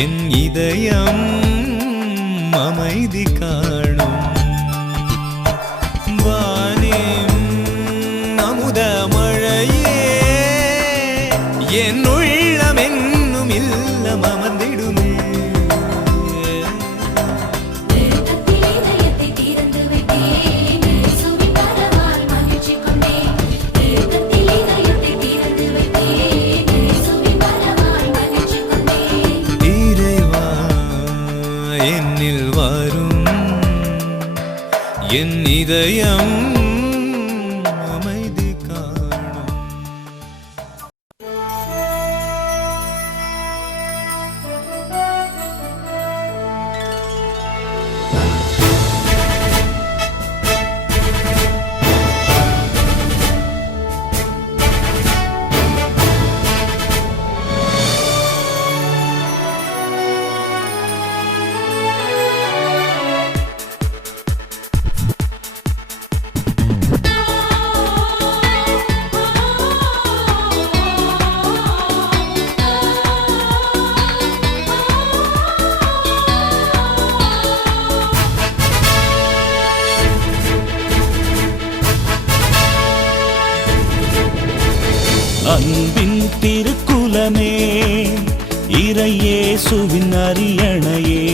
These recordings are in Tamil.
என் இதயம் அமைதி காணும். வானேம் அமுத மழையே என் உள்ளம் என்னும் இல்லம் அமர்ந்திடுமே. ஏக்கத்தில் இதயத்தை திறந்து வைத்தேன், இயேசுவின் வரவால் மகிழ்ச்சி கொண்டேன். ஏக்கத்தில் இதயத்தை திறந்து வைத்தேன், இயேசுவின் வரவால் மகிழ்ச்சி கொண்டேன். இறைவா என்னில் வரும், என் இதயம் அமைதி காணும். அன்பின் திருக்குலமே, இறையேசுவின் அரியணையே,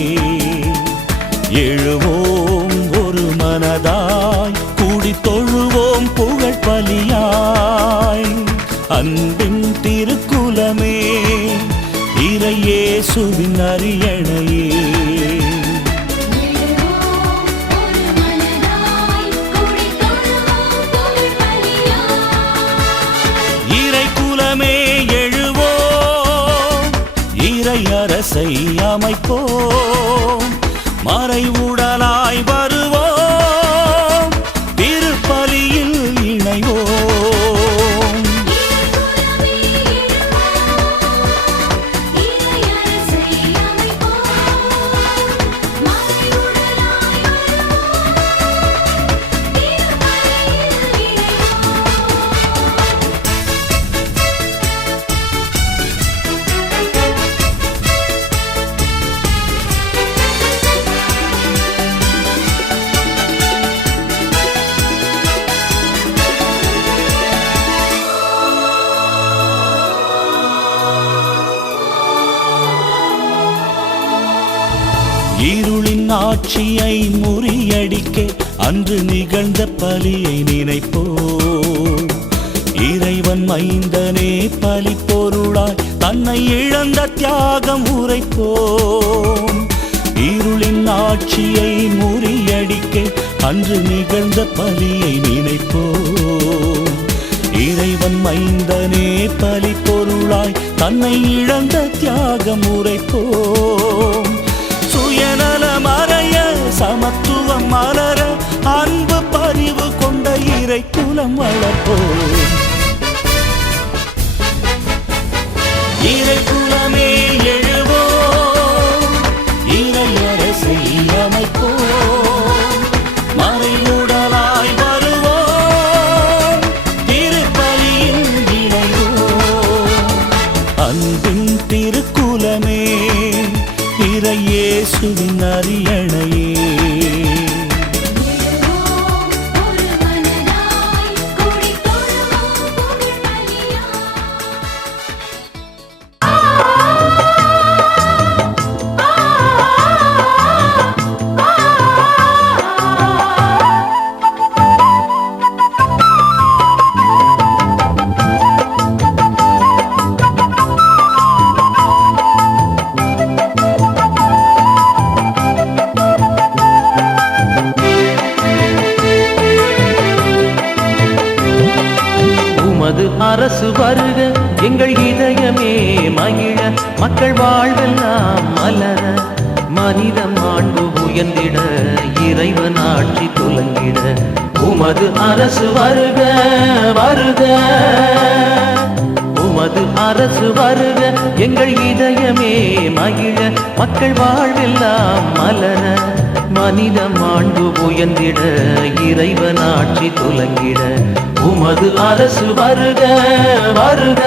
எழுவோம் ஒரு மனதாய், கூடி தொழுவோம் புகழ் பலியாய். அன்பின் திருக்குலமே, இறையேசுவின் அரியணையே, அமைப்போம், மறைவுடலாய் வருவோம், திருப்பலியில் இணைவோம். ஆட்சியை முறியடிக்க அன்று நிகழ்ந்த பலியை நினைப்போம். இறைவன் மைந்தனே பலி பொருளாய் தன்னை இழந்த தியாகம் உரைப்போம். இருளின் ஆட்சியை முறியடிக்க அன்று நிகழ்ந்த பலியை நினைப்போம். இறைவன் மைந்தனே பலி பொருளாய் தன்னை இழந்த தியாகம் உரைப்போம். மறைய சமத்துவம் மலர அன்பு பரிவு கொண்ட இறை குலம் வளர்ப்போம். இறை குலமே எழுவோம், இறை அரசை அமைப்போம், மறைவுடலாய் வருவோம், திருப்பலியில் இணைவோம். அன்பின் திருக்குலமே, இறையேசுவின் அரியணையே, அரசு வருக, எங்கள் இதயமே மகிழ, மக்கள் வாழ்வெல்லாம் மலர, மனித மாண்பு உயர்ந்திட, இறைவன் ஆட்சி துலங்கிட. உமது அரசு வருக வருக, உமது அரசு வருக, எங்கள் இதயமே மகிழ, மக்கள் வாழ்வெல்லாம் மலர, மனித மாண்பு உயர்ந்திட, இறைவன் ஆட்சி துலங்கிட. உமது அரசு வருக வருக.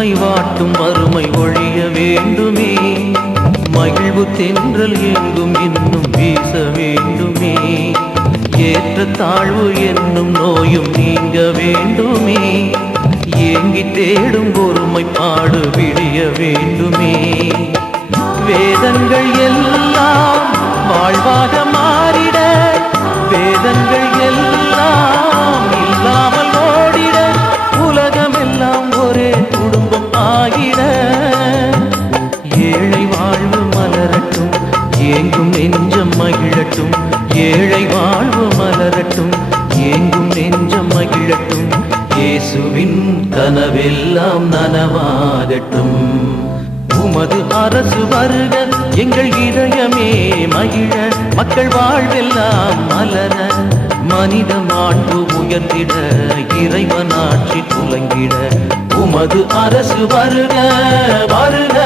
தம்மை வாட்டும் வறுமை ஒழிய வேண்டுமே, மகிழ்வு தென்றல் எங்கும் இன்னும் வீச வேண்டுமே, ஏற்ற தாழ்வு என்னும் நோயும் நீங்க வேண்டுமே, ஏங்கி தேடும் ஒருமைப்பாடு விடிய வேண்டுமே, வேதங்கள் எல்லாம் வாழ்வாக மாறிட, வேதங்கள் எல்லாம் இல்லாமல் ஓடிட, உலகமெல்லாம் ஒரே குடும்பம் ஆகிட, ஏழை வாழ்வு மலரட்டும் ஏங்கும் நெஞ்சம் மகிழட்டும், ஏழை வாழ்வு மலரட்டும் ஏங்கும் நெஞ்சம் மகிழட்டும், இயேசுவின் கனவெல்லாம் நனவாகட்டும். உமது அரசு வருக எங்கள் இதயமே மகிழ, மக்கள் வாழ்வெல்லாம் மலர, மனித மாண்பு உயர்ந்திட, இறைவனாட்சி துலங்கிட, உமது அரசு வருக வருக.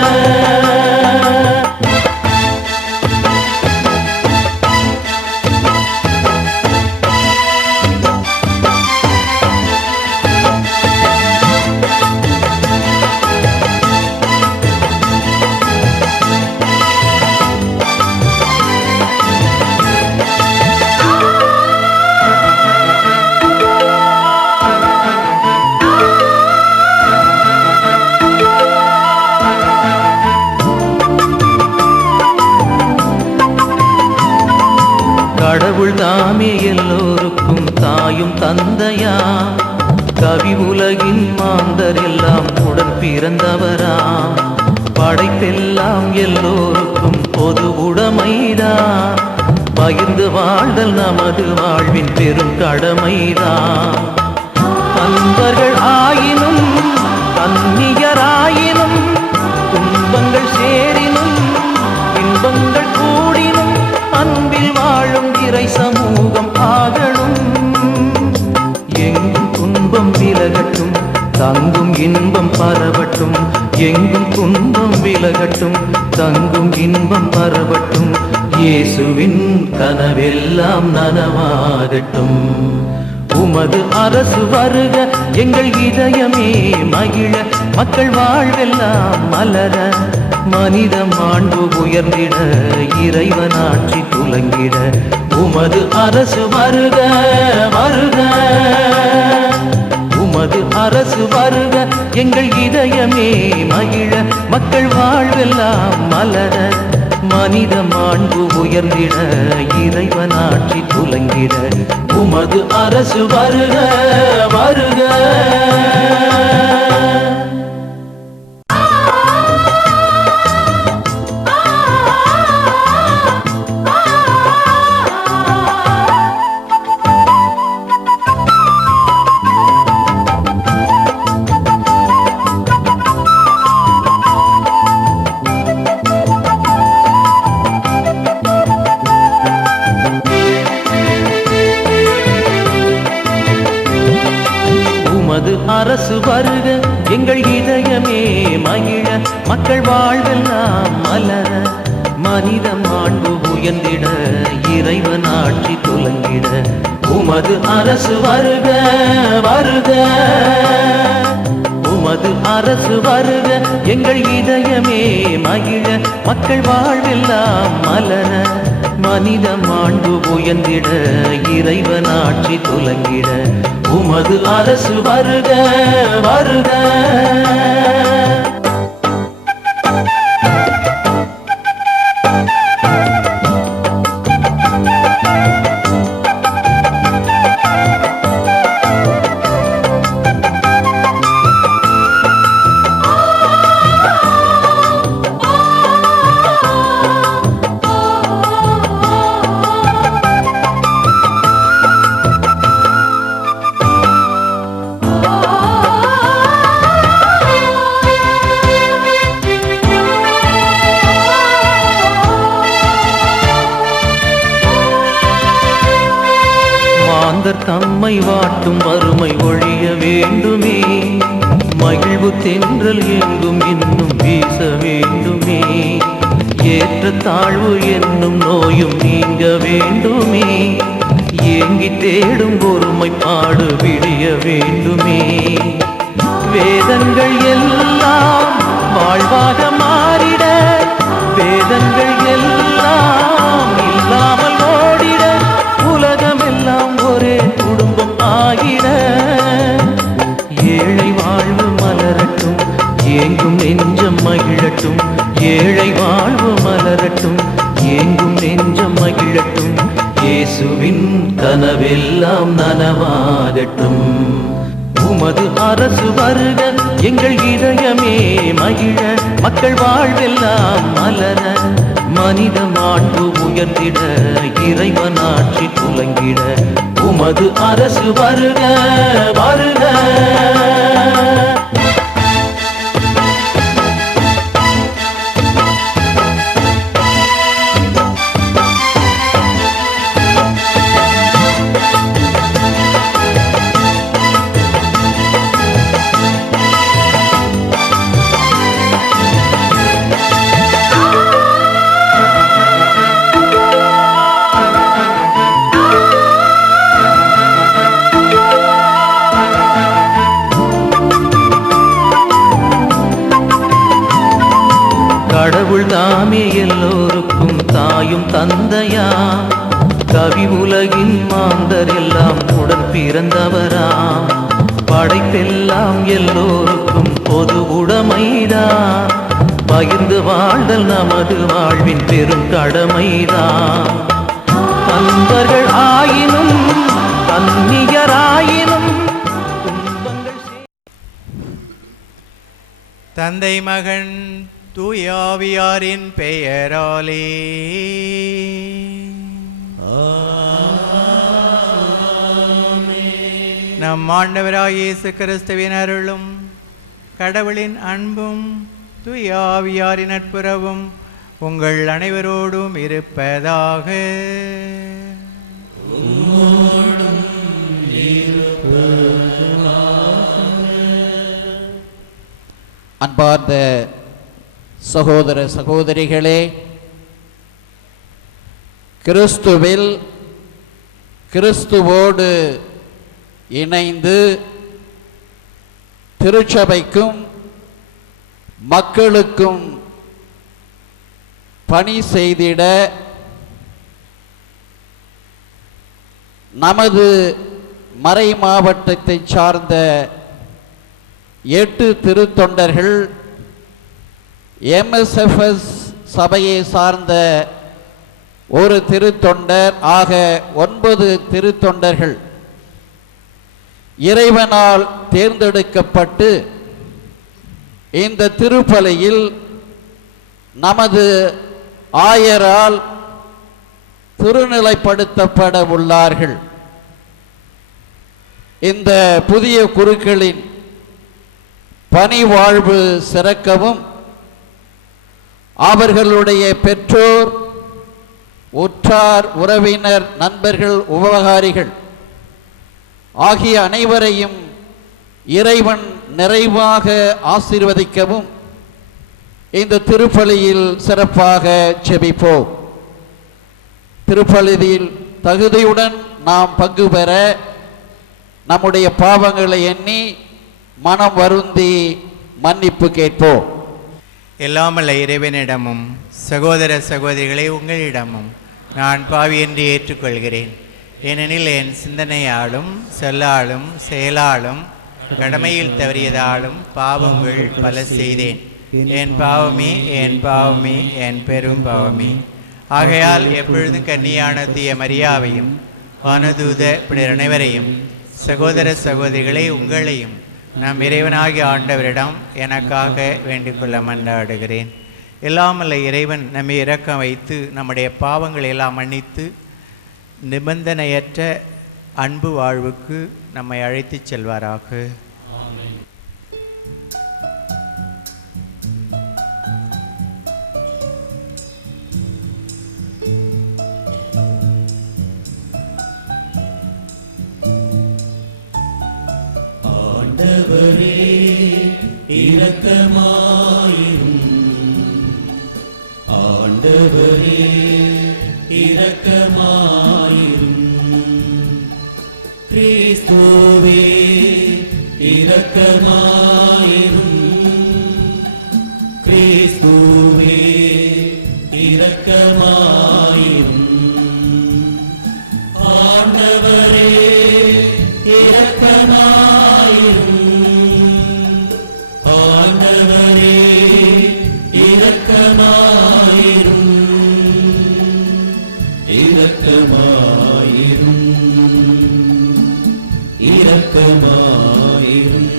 கடவுள் தாமே எல்லோருக்கும் தாயும் தந்தையா, கவி உலகின் மாந்தர் எல்லாம் உடன் பிறந்தவரா, படைப்பெல்லாம் எல்லோருக்கும் பொது உடைமைதான், பகிர்ந்து வாழ்தல் நமது வாழ்வின் பெரும் கடமைதான், அன்பர்கள் ஆயினும் அந்நியராயினும், துன்பங்கள் சேரினும் இன்பங்கள் கூடினும், அன்பில் வாழும் இறை சமூகம் ஆகணும், எங்கும் துன்பம் விலகட்டும் தங்கும் இன்பம் பரவட்டும், எங்கும் துன்பம் விலகட்டும் தங்கும் இன்பம் பரவட்டும், இயேசுவின் கனவெல்லாம் நனவாகட்டும். உமது அரசு வருக எங்கள் இதயமே மகிழ, மக்கள் வாழ்வெல்லாம் மலர, மனித மாண்பு உயர்ந்திட, இறைவனாட்சி துலங்கிட, உமது அரசு வருக வருக. உமது அரசு வருக எங்கள் இதயமே மகிழ, மக்கள் வாழ்வெல்லாம் மலர, மனித மாண்பு உயர்ந்திட, இறைவனாட்சி துலங்கிட, உமது அரசு வருக வருக. அரசு வருக எங்கள் இதயமே மகிழ, மக்கள் வாழ்வெல்லாம் மலர, மனித மாண்பு உயர்ந்திட, இறைவனாட்சி துலங்கிட, உமது அரசு வருக வருக. உமது அரசு வருக எங்கள் இதயமே மகிழ, மக்கள் வாழ்வெல்லாம் மலர, மனித மாண்பு உயர்ந்திட, இறைவனாட்சி துலங்கிட, உமது அரசு வருக வருக. மாந்தர் தம்மை வாட்டும் வறுமை ஒழிய வேண்டுமே, மகிழ்வு தென்றல் எங்கும் இன்னும் வீச வேண்டுமே, ஏற்ற தாழ்வு என்னும் நோயும் நீங்க வேண்டுமே, ஏங்கி தேடும் ஒருமைப்பாடு விடிய வேண்டுமே, வேதங்கள் எல்லாம் மகிழட்டும், இயேசுவின் கனவெல்லாம் நனவாகட்டும். உமது அரசு வருக, எங்கள் இதயமே மகிழ, மக்கள் வாழ்வெல்லாம் மலர, மனித மாண்பு உயர்ந்திட, இறைவனாட்சி துலங்கிட. உமது அரசு வருக வருக. கடவுள் தாமே எல்லோருக்கும் தாயும் தந்தையா, கவி உலகின் மாந்தர் எல்லாம் உடன் பிறந்தவரா, படைப்பெல்லாம் எல்லோருக்கும் பொது உடைமைதான், பகிர்ந்து வாழ்தல் நமது வாழ்வின் பெரும் கடமைதான். தன்பர்கள் ஆயினும் தன்னியராயினும் துன்பங்கள் தந்தை மகன் தூயாவியாரின் பெயராலே நம் ஆண்டவராகிய இயேசு கிறிஸ்துவின் அருளும் கடவுளின் அன்பும் தூயாவியாரின் நட்புறவும் உங்கள் அனைவரோடும் இருப்பதாக. அன்பார்ந்த சகோதர சகோதரிகளே, கிறிஸ்துவில் கிறிஸ்துவோடு இணைந்து திருச்சபைக்கும் மக்களுக்கும் பணி செய்திட நமது மறை மாவட்டத்தை சார்ந்த 8 திருத்தொண்டர்கள், MSFS சபையை சார்ந்த ஒரு திருத்தொண்டர் ஆக 9 திருத்தொண்டர்கள் இறைவனால் தேர்ந்தெடுக்கப்பட்டு இந்த திருப்பலியில் நமது ஆயரால் திருநிலைப்படுத்தப்பட உள்ளார்கள். இந்த புதிய குருக்களின் பணி வாழ்வு சிறக்கவும் அவர்களுடைய பெற்றோர், உற்றார், உறவினர், நண்பர்கள், உபகாரிகள் ஆகிய அனைவரையும் இறைவன் நிறைவாக ஆசீர்வதிக்கவும் இந்த திருப்பலியில் சிறப்பாக செபிப்போம். திருப்பலியில் தகுதியுடன் நாம் பங்கு பெற நம்முடைய பாவங்களை எண்ணி மனம் வருந்தி மன்னிப்பு கேட்போம். எல்லாமல்ல இறைவனிடமும் சகோதர சகோதரிகளை உங்களிடமும் நான் பாவி என்று ஏற்றுக்கொள்கிறேன். ஏனெனில் என் சிந்தனையாலும் சொல்லாலும் செயலாலும் கடமையில் தவறியதாலும் பாவங்கள் பல செய்தேன். என் பாவமே என் பாவமே என் பெரும் பாவமே. ஆகையால் எப்பொழுதும் கன்னியான தூய மரியாவையும் வானதூத பிறர் அனைவரையும் சகோதர சகோதரிகளை உங்களையும் நம் இறைவனாகிய ஆண்டவரிடம் எனக்காக வேண்டிக்கொள்ள மன்றாடுகிறேன். எல்லாமல்ல இறைவன் நம்மை இரக்கம் வைத்து நம்முடைய பாவங்களை எல்லாம் மன்னித்து நிபந்தனையற்ற அன்பு வாழ்வுக்கு நம்மை அழைத்துச் செல்வாராக. ஆண்டவரே இரக்கமாயிரும், ஆண்டவரே இரக்கமாயிரும், கிறிஸ்துவே இரக்கமாயிரும், கிறிஸ்துவே இரக்கமாயிரும், ஆண்டவரே இரக்கமாயிரும், ஆண்டவரே இரக்கமாயிரும், இரக்கமாயிரும் இரக்கமாயிரும்.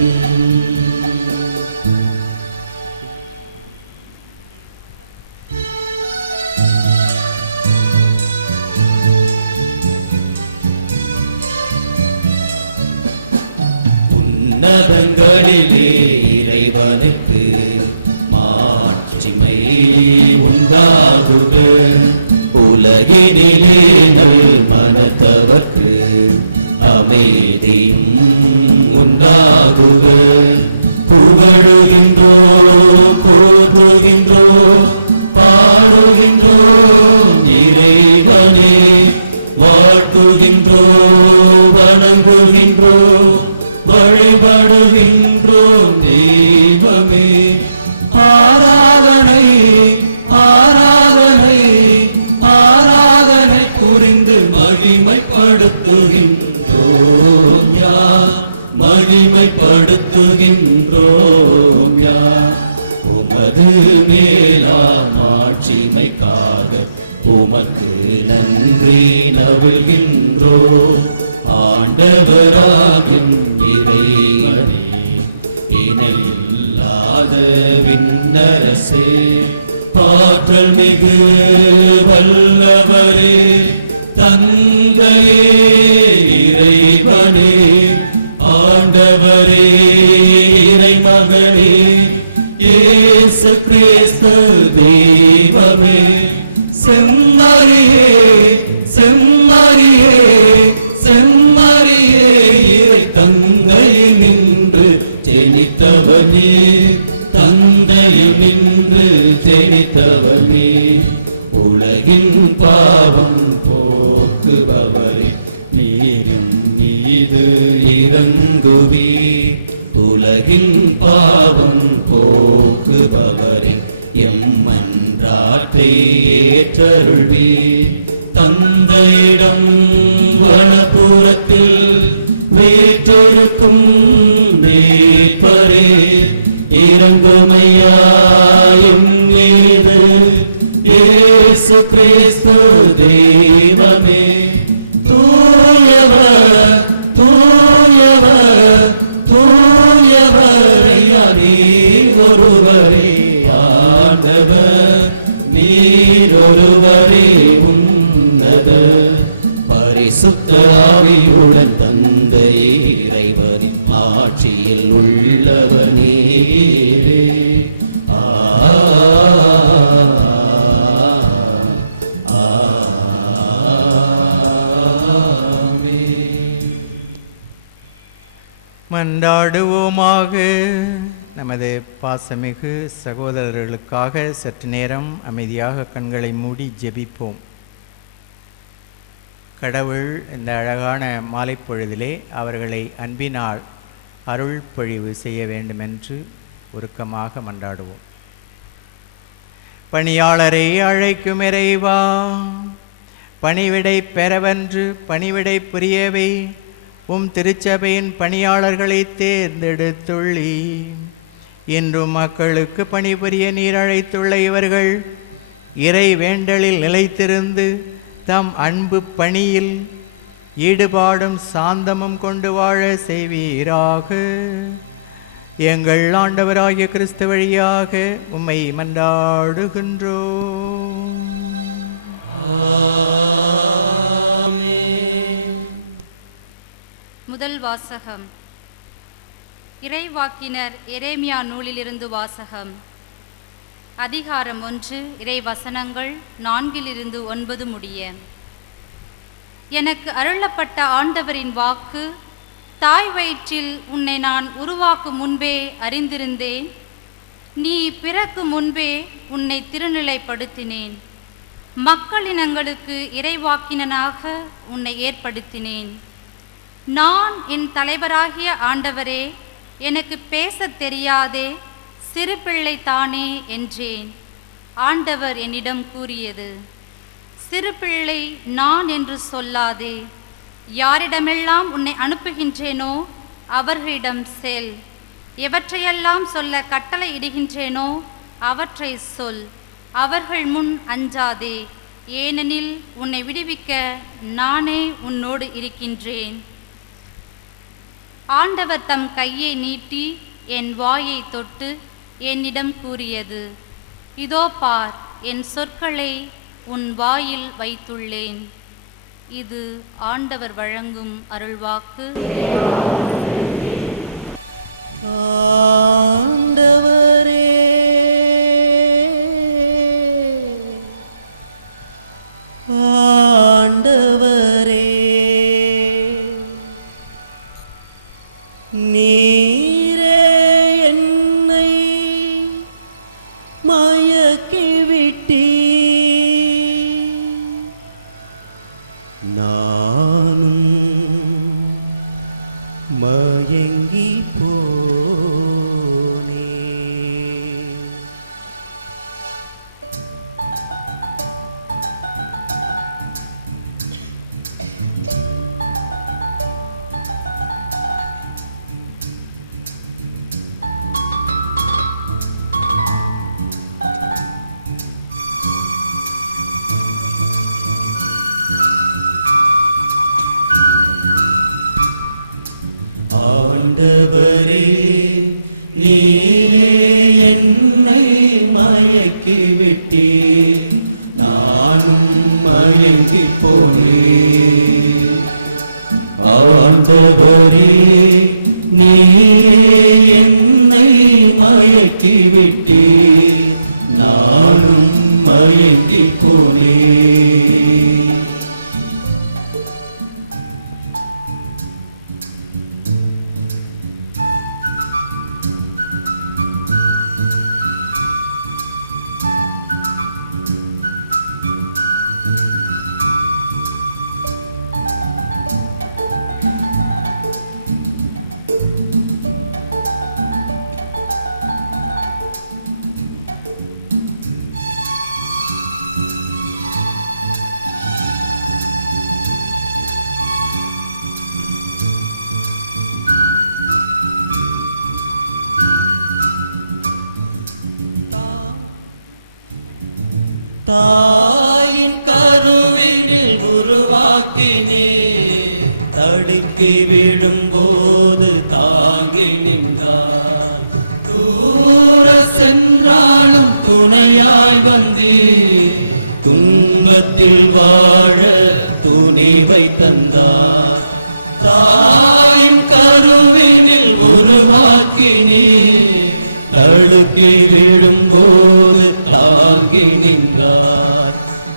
உன்னதங்களிலே இறைவனுக்கு மாட்சிமை உண்டாகுக. உலகினிலே நல் மனத்தவர்க்கு அமைதியும் உண்டாகுக. புகழுகின்றோம் போற்றுகின்றோம் பாடுகின்றோம் இறைவனே. வாழ்த்துகின்றோம் வணங்குகின்றோம் வழிபடுகின்றோம் தெய்வமே. ஆராதனை ஆராதனை ஆராதனை புரிந்து மகிமைப்படுத்துகின்றோம் யார் மகிமைப்படுத்துகின்றோம் யார். உமது மேலாம் ஆட்சிமைக்காக உமக்கு நன்றி நவிழ்கின்றோம். ஆண்டவராகும் இறைவனே, இணையில்லாத விண்ணரசே, ஆற்றல் மிகு வல்லவரே, தந்தையே இறைவனே, ஆண்டவரே இறைமகனே, இயேசு கிறிஸ்து தெய்வமே. செம்மறியே செம்மறியே செம்மறியே இறை தந்தையில் நின்று ஜெனித்தவனே, தந்தையில் நின்று ஜெனித்தவனே. உலகின் பாவம் போக்குபவரே, நீரும் மீது இறங்குவி. உலகின் பாவம் போக்குபவரே, எம்மன்றாற்றை ஏற்றருள்வி. தந்தையிடம் வலப்புறத்தில் வீற்றிருக்கும் மீட்பரே, இறங்குமையாயும் மீது இயேசு கிறிஸ்து தெய்வமே. தூயவர் தூயவர் தூயவர் ஐயா, நீர் ஒருவரே ஆண்டவர், நீர் ஒருவரே உன்னத. பரிசுத்த ஆவியுடன் தந்தை இறைவனின் ஆட்சியில் உள்ளவர் நீரே. மன்றாடுவோமாக. நமது பாசமிகு சகோதரர்களுக்காக சற்று நேரம் அமைதியாக கண்களை மூடி ஜெபிப்போம். கடவுள் இந்த அழகான மாலை பொழுதிலே அவர்களை அன்பினால் அருள் பொழிவு செய்ய வேண்டுமென்று உருக்கமாக மன்றாடுவோம். பணியாளரை அழைக்கும் இறைவா, பணிவிடை பெறவென்று பணிவிடை புரியவே உம் திருச்சபையின் பணியாளர்களை தேர்ந்தெடுத்துள்ளி. இன்றும் மக்களுக்கு பணிபுரிய நீர் அழைத்துள்ள இவர்கள் இறை வேண்டலில் நிலைத்திருந்து தம் அன்பு பணியில் ஈடுபாடும் சாந்தமும் கொண்டு வாழ செய்வீராக. எங்கள் ஆண்டவராகிய கிறிஸ்து வழியாக உம்மை மன்றாடுகின்றோம். முதல் வாசகம். இறைவாக்கினர் எரேமியா நூலிலிருந்து வாசகம். அதிகாரம் 1, இறை வசனங்கள் 4-9 முடிய. எனக்கு அருளப்பட்ட ஆண்டவரின் வாக்கு: தாய் வயிற்றில் உன்னை நான் உருவாக்கும் முன்பே அறிந்திருந்தேன். நீ பிறக்கும் முன்பே உன்னை திருநிலைப்படுத்தினேன். மக்களினங்களுக்கு இறைவாக்கினனாக உன்னை ஏற்படுத்தினேன். நான் என் தலைவராகிய ஆண்டவரே, எனக்கு பேசத் தெரியாதே, சிறு பிள்ளை தானே என்றேன். ஆண்டவர் என்னிடம் கூறியது: சிறு பிள்ளை நான் என்று சொல்லாதே. யாரிடமெல்லாம் உன்னை அனுப்புகின்றேனோ அவர்களிடம் செல். எவற்றையெல்லாம் சொல்ல கட்டளை இடுகின்றேனோ அவற்றை சொல். அவர்கள் முன் அஞ்சாதே. ஏனெனில் உன்னை விடுவிக்க நானே உன்னோடு இருக்கின்றேன். ஆண்டவர் தம் கையை நீட்டி என் வாயை தொட்டு என்னிடம் கூறியது, இதோ பார், என் சொற்களை உன் வாயில் வைத்துள்ளேன். இது ஆண்டவர் வழங்கும் அருள்வாக்கு. ஆண்டவரே, ஆண்டவரே, நீரே என்னை மயக்கிவிட்டீர், நானும் மயங்கி போனேன். ஆண்டவரே, நீரே என்னை மயக்கிவிட்டீர், நானும் மயங்கி போனேன். ஆண்டவரே, நீரே என்னை மயக்கிவிட்டீர், நானும் மயங்கி போனேன். தாயின் கருவினில் உருவாக்கினீர், தடுக்கி விடும்போது தாங்கி நின்றார். தூர சென்றாலும் துணையாய் வந்தீர், துன்பத்தில் வாழ துணிவை தந்தார். தாயின் கருவினில் உருவாக்கினீர், தடுக்கி விழும்போது தாங்கி நின்றாய்.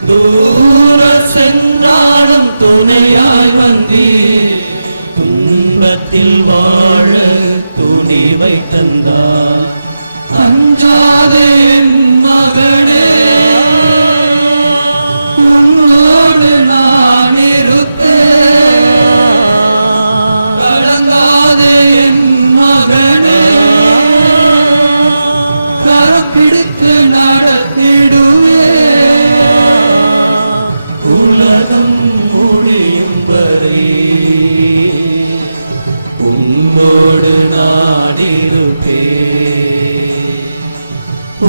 தூர சென்றாலும் துணையாய் வந்தீர், துன்பத்தில் வாழ துணிவை தந்தார். அஞ்சாதே என் மகனே, உன்னோடு நான் இருப்பேன். கலங்காதே என் மகனே, கரம் பிடித்து நடத்திடுவே. உலகம் முடியும் வரை உன்னோடு நாடிருப்பேன்.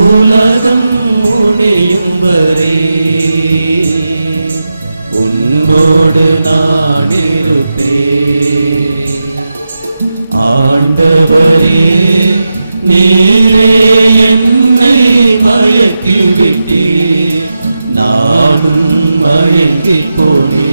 உலகம் முடியும் வரை உன்னோடு நாடிருப்பேன். ஆண்டவரே, நீரே என்னை மயக்கிவிட்டீர், நானும் மயங்கி போனேன்.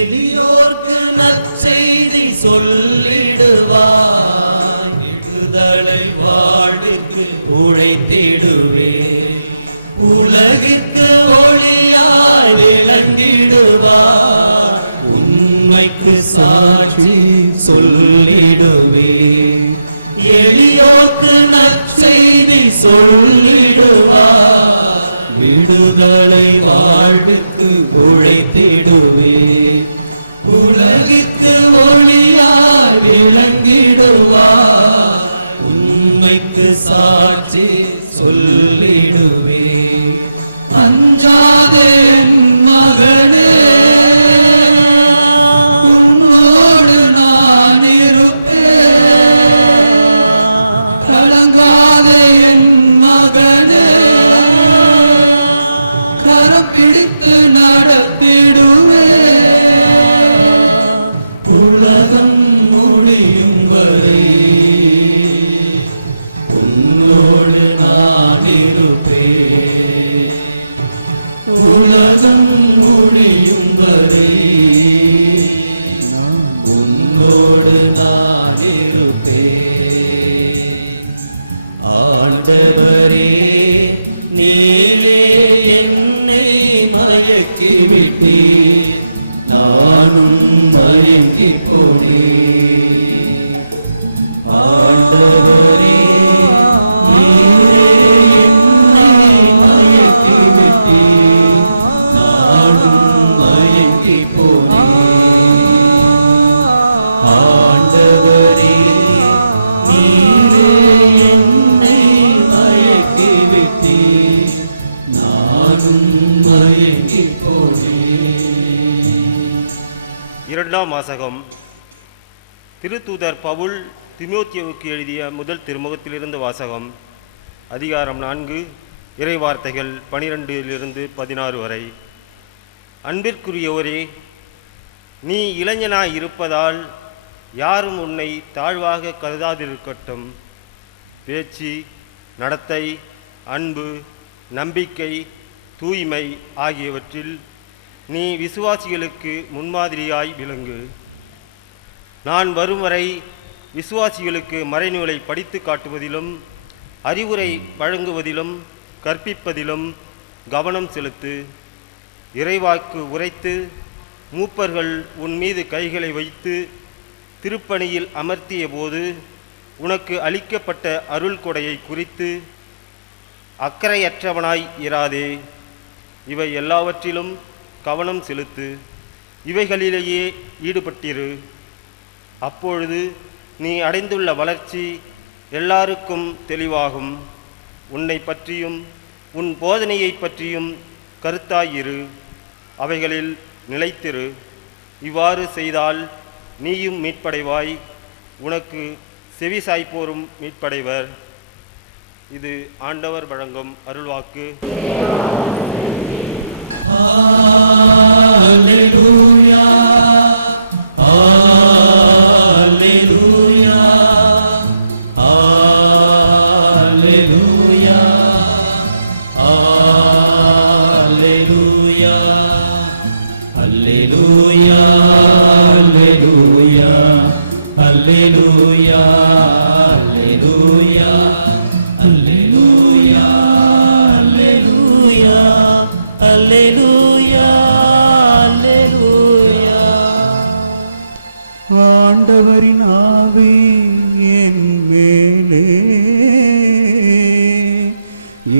எளியோர்க்கு நற்செய்தி சொல்லிடுவாய், விடுதலை வாழ்வுக்கு உழைத்திடுவே. உலகிற்கு ஒளியாய் விளங்கிடுவாய், உண்மைக்கு சாட்சி சொல்லிடுவே. எளியோர்க்கு நற்செய்தி சொல்லிடுவாய், விடுதலை வாழ்வுக்கு உழைத்திடுவே. உலகிற்கு ஒளியாய் விளங்கிடுவார். உண்மைக்கு சாட்சி சொல்லிடுவே. அஞ்சாதே என் மகனே, உன்னோடு நான் இருப்பேன். கலங்காதே என் மகனே, கரம் பிடித்து நடத்திடுவே. உலகம் முடியும் வரை உன்னோடு நான் இருப்பேன். உலகம் முடியும் வரை உன்னோடு நான் இருப்பேன். ஆண்டவரே, நீரே என்னை மயக்கி விட்டீர், நானும் மயங்கி போனேன். ஆண்டவரே, நீரே என்னை மயக்கி விட்டீர், நானும் மயங்கி போனேன். ஆண்டவரே, நீரே என்னை மயக்கி விட்டீர், நானும் மயங்கி போனேன். இரண்டாம் வாசகம். திருத்தூதர் பவுல் தீமோத்தேயுவுக்கு எழுதிய முதல் திருமுகத்திலிருந்து வாசகம். அதிகாரம் 4, இறைவார்த்தைகள் 12-16 வரை. அன்பிற்குரியவரே, நீ இளைஞனாய் இருப்பதால் யாரும் உன்னை தாழ்வாக கருதாதிருக்கட்டும். பேச்சு, நடத்தை, அன்பு, நம்பிக்கை, தூய்மை ஆகியவற்றில் நீ விசுவாசிகளுக்கு முன்மாதிரியாய் விளங்கு. நான் வரும் வரை விசுவாசிகளுக்கு மறைநூலை படித்து காட்டுவதிலும் அறிவுரை வழங்குவதிலும் கற்பிப்பதிலும் கவனம் செலுத்து. இறைவாக்கு உரைத்து மூப்பர்கள் உன் மீது கைகளை வைத்து திருப்பணியில் அமர்த்திய போது உனக்கு அளிக்கப்பட்ட அருள் கொடையை குறித்து அக்கறையற்றவனாய் இராதே. இவை எல்லாவற்றிலும் கவனம் செலுத்து. இவைகளிலேயே ஈடுபட்டிரு. அப்பொழுது நீ அடைந்துள்ள வளர்ச்சி எல்லாருக்கும் தெளிவாகும். உன்னை பற்றியும் உன் போதனையை பற்றியும் கருத்தாயிரு. அவைகளில் நிலைத்திரு. இவ்வாறு செய்தால் நீயும் மீட்படைவாய், உனக்கு செவி சாய்ப்போரும் மீட்படைவர். இது ஆண்டவர் வழங்கும் அருள்வாக்கு. Alleluia, Alleluia, Alleluia, Alleluia, Alleluia, Alleluia, Alleluia, Alleluia, Alleluia, Alleluia, Alleluia, Alleluia. ஆண்டவரின் ஆவி என் மேலே,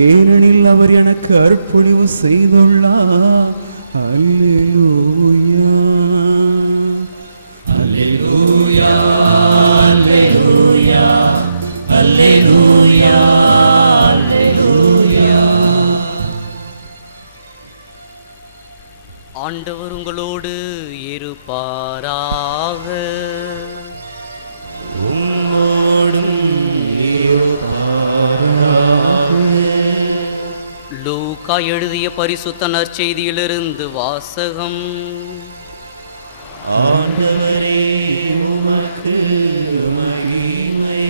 ஏனெனில் அவர் எனக்கு அருட்பொழிவு செய்துள்ளார். அல்லேலூயா, Alleluia, Alleluia, Alleluia, Alleluia. ஆண்டவர் உங்களோடு இருப்பாராக. உம்மோடும் இருப்பாராக. லூக்கா எழுதிய பரிசுத்த நற்செய்தியிலிருந்து வாசகம். ஆண்டவரே, உமக்கு மகிமை.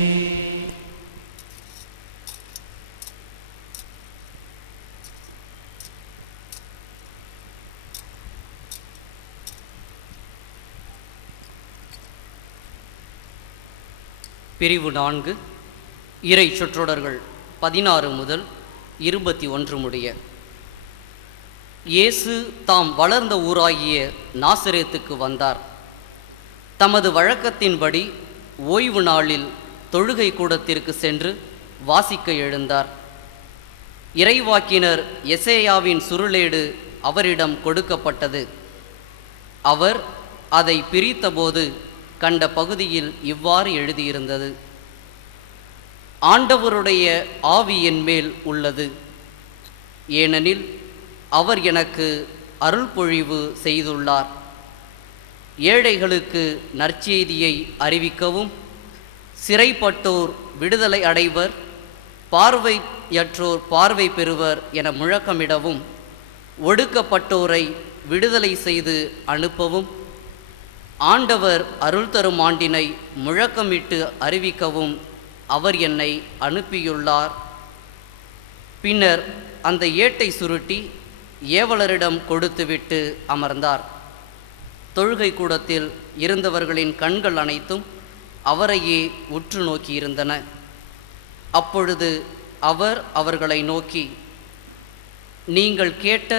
பிரிவு 4. இறை சொற்றொடர்கள் 16 முதல் 21 முடிய. இயேசு தாம் வளர்ந்த ஊராகிய நாசரேத்துக்கு வந்தார். தமது வழக்கத்தின்படி ஓய்வு நாளில் தொழுகை கூடத்திற்கு சென்று வாசிக்க எழுந்தார். இறைவாக்கினர் எசேயாவின் சுருளேடு அவரிடம் கொடுக்கப்பட்டது. அவர் அதை பிரித்தபோது கண்ட பகுதியில் இவ்வாறு எழுதியிருந்தது: ஆண்டவருடைய ஆவி என் மேல் உள்ளது, ஏனெனில் அவர் எனக்கு அருள்பொழிவு செய்துள்ளார். ஏழைகளுக்கு நற்செய்தியை அறிவிக்கவும், சிறைப்பட்டோர் விடுதலை அடைவர், பார்வையற்றோர் பார்வை பெறுவர் என முழக்கமிடவும், ஒடுக்கப்பட்டோரை விடுதலை செய்து அனுப்பவும், ஆண்டவர் அருள் தரும் ஆண்டினை முழக்கமிட்டு அறிவிக்கவும் அவர் என்னை அனுப்பியுள்ளார். பின்னர் அந்த ஏட்டை சுருட்டி ஏவலரிடம் கொடுத்துவிட்டு அமர்ந்தார். தொழுகை கூடத்தில் இருந்தவர்களின் கண்கள் அனைத்தும் அவரையே உற்று நோக்கியிருந்தன. அப்பொழுது அவர் அவர்களை நோக்கி, நீங்கள் கேட்ட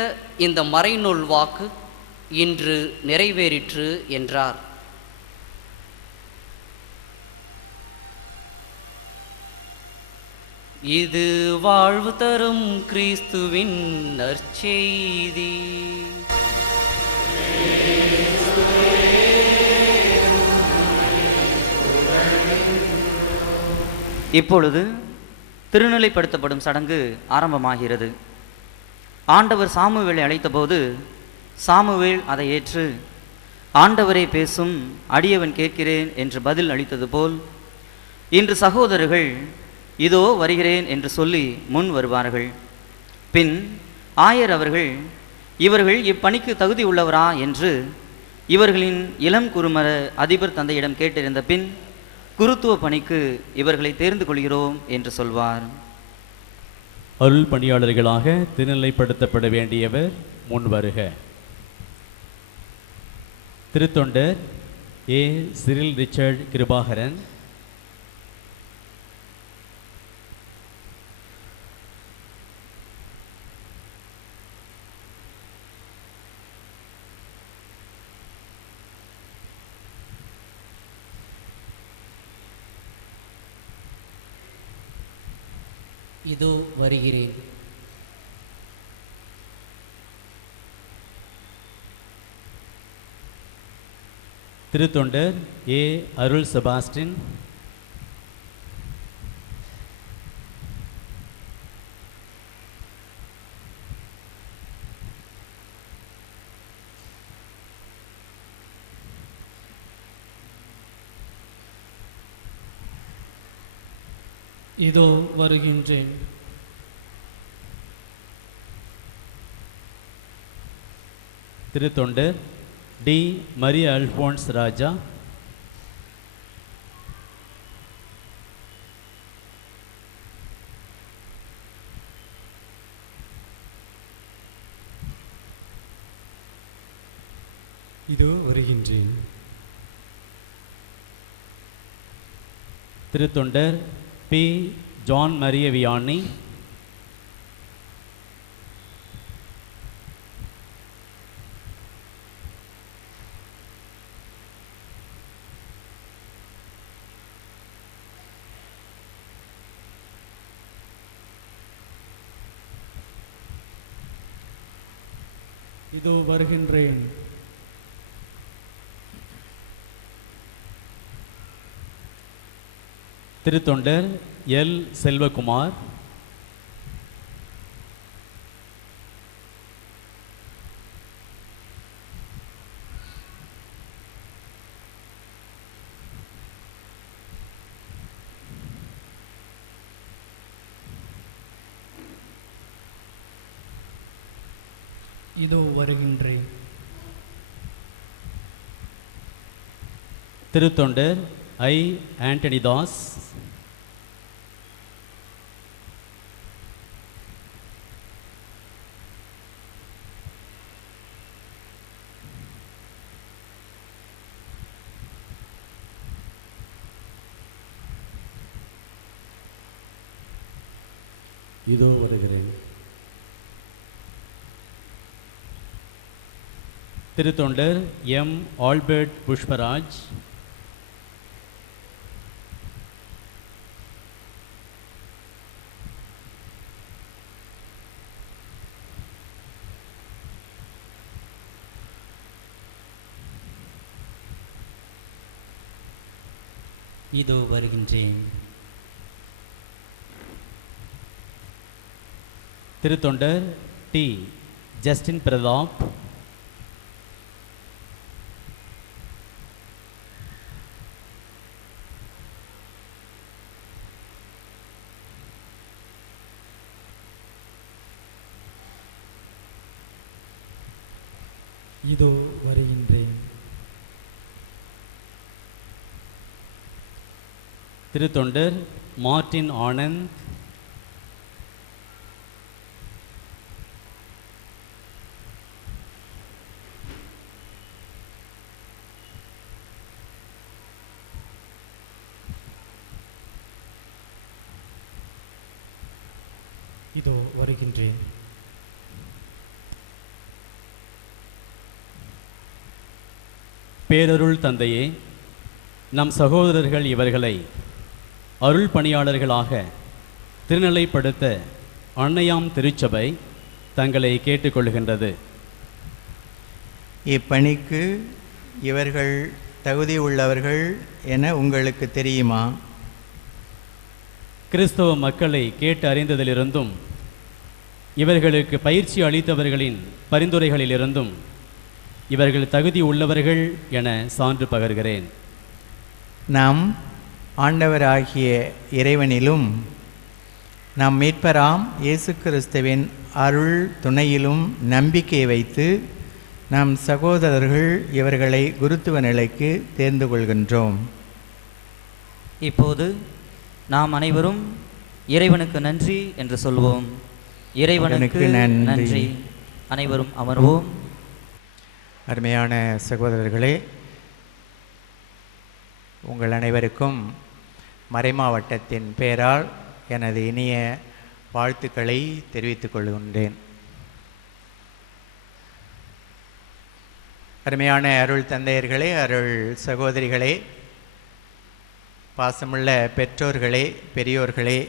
இந்த மறைநூல் வாக்கு இன்று நிறைவேறிற்று என்றார். இது வாழ்வு தரும் கிறிஸ்துவின் நற்செய்தி. இப்பொழுது திருநிலைப்படுத்தப்படும் சடங்கு ஆரம்பமாகிறது. ஆண்டவர் சாமுவேலை அழைத்தபோது சாமுவேல் அதை ஏற்று, ஆண்டவரே பேசும், அடியவன் கேட்கிறேன் என்று பதில் அளித்தது போல் இன்று சகோதரர்கள் இதோ வருகிறேன் என்று சொல்லி முன் வருவார்கள். பின் ஆயர் அவர்கள் இவர்கள் இப்பணிக்கு தகுதி உள்ளவரா என்று இவர்களின் இளம் குறுமர அதிபர் தந்தையிடம் கேட்டிருந்த பின் குருத்துவ பணிக்கு இவர்களை தேர்ந்து கொள்கிறோம் என்று சொல்வார். அருள் பணியாளர்களாக திருநிலைப்படுத்தப்பட வேண்டியவர் முன் வருக. திருத்தொண்டர் ஏ. சிரில் ரிச்சர்ட் கிருபாகரன், இதோ வருகிறேன். திருத்தொண்டர் ஏ. அருள் செபாஸ்டின், இதோ வருகின்றேன். திருத்தொண்டர் டி. மரியா அல்போன்ஸ் ராஜா, இதோ வருகின்றேன். திருத்தொண்டர் பி. ஜான் மரிய வியானி, இதோ வருகின்றேன். திருத்தொண்டர் எல். செல்வகுமார், இதோ வருகின்றேன். திருத்தொண்டர் ஐ. ஆண்டனி தாஸ், இதோ வருகிறேன். திருத்தொண்டர் எம். ஆல்பர்ட் புஷ்பராஜ், இதோ வருகின்றேன். திருத்தொண்டர் டி. ஜஸ்டின் பிரதாப், இதோ வருகின்றேன். திருத்தொண்டர் மார்ட்டின் ஆனந்த், இதோ வருகின்றேன். பேரருள் தந்தையே, நம் சகோதரர்கள் இவர்களை அருள் பணியாளர்களாக திருநிலைப்படுத்த அன்னையாம் திருச்சபை தங்களை கேட்டுக்கொள்கின்றது. இப்பணிக்கு இவர்கள் தகுதி உள்ளவர்கள் என உங்களுக்கு தெரியுமா? கிறிஸ்தவ மக்களை கேட்டு அறிந்ததிலிருந்தும் இவர்களுக்கு பயிற்சி அளித்தவர்களின் பரிந்துரைகளிலிருந்தும் இவர்கள் தகுதி உள்ளவர்கள் என சான்று பகர்கிறேன். நாம் ஆண்டவராகிய இறைவனிலும் நம் மீட்பராம் இயேசு கிறிஸ்துவின் அருள் துணையிலும் நம்பிக்கை வைத்து நம் சகோதரர்கள் இவர்களை குருத்துவ நிலைக்கு தேர்ந்து கொள்கின்றோம். இப்போது நாம் அனைவரும் இறைவனுக்கு நன்றி என்று சொல்வோம். இறைவனுக்கு நன்றி. அனைவரும் அமர்வோம். அருமையான சகோதரர்களே, உங்கள் அனைவருக்கும் மறைமாவட்டத்தின் பெயரால் எனது இனிய வாழ்த்துக்களை தெரிவித்துக் கொள்கின்றேன். அருமையான அருள் தந்தையர்களே, அருள் சகோதரிகளே, பாசமுள்ள பெற்றோர்களே, பெரியோர்களே,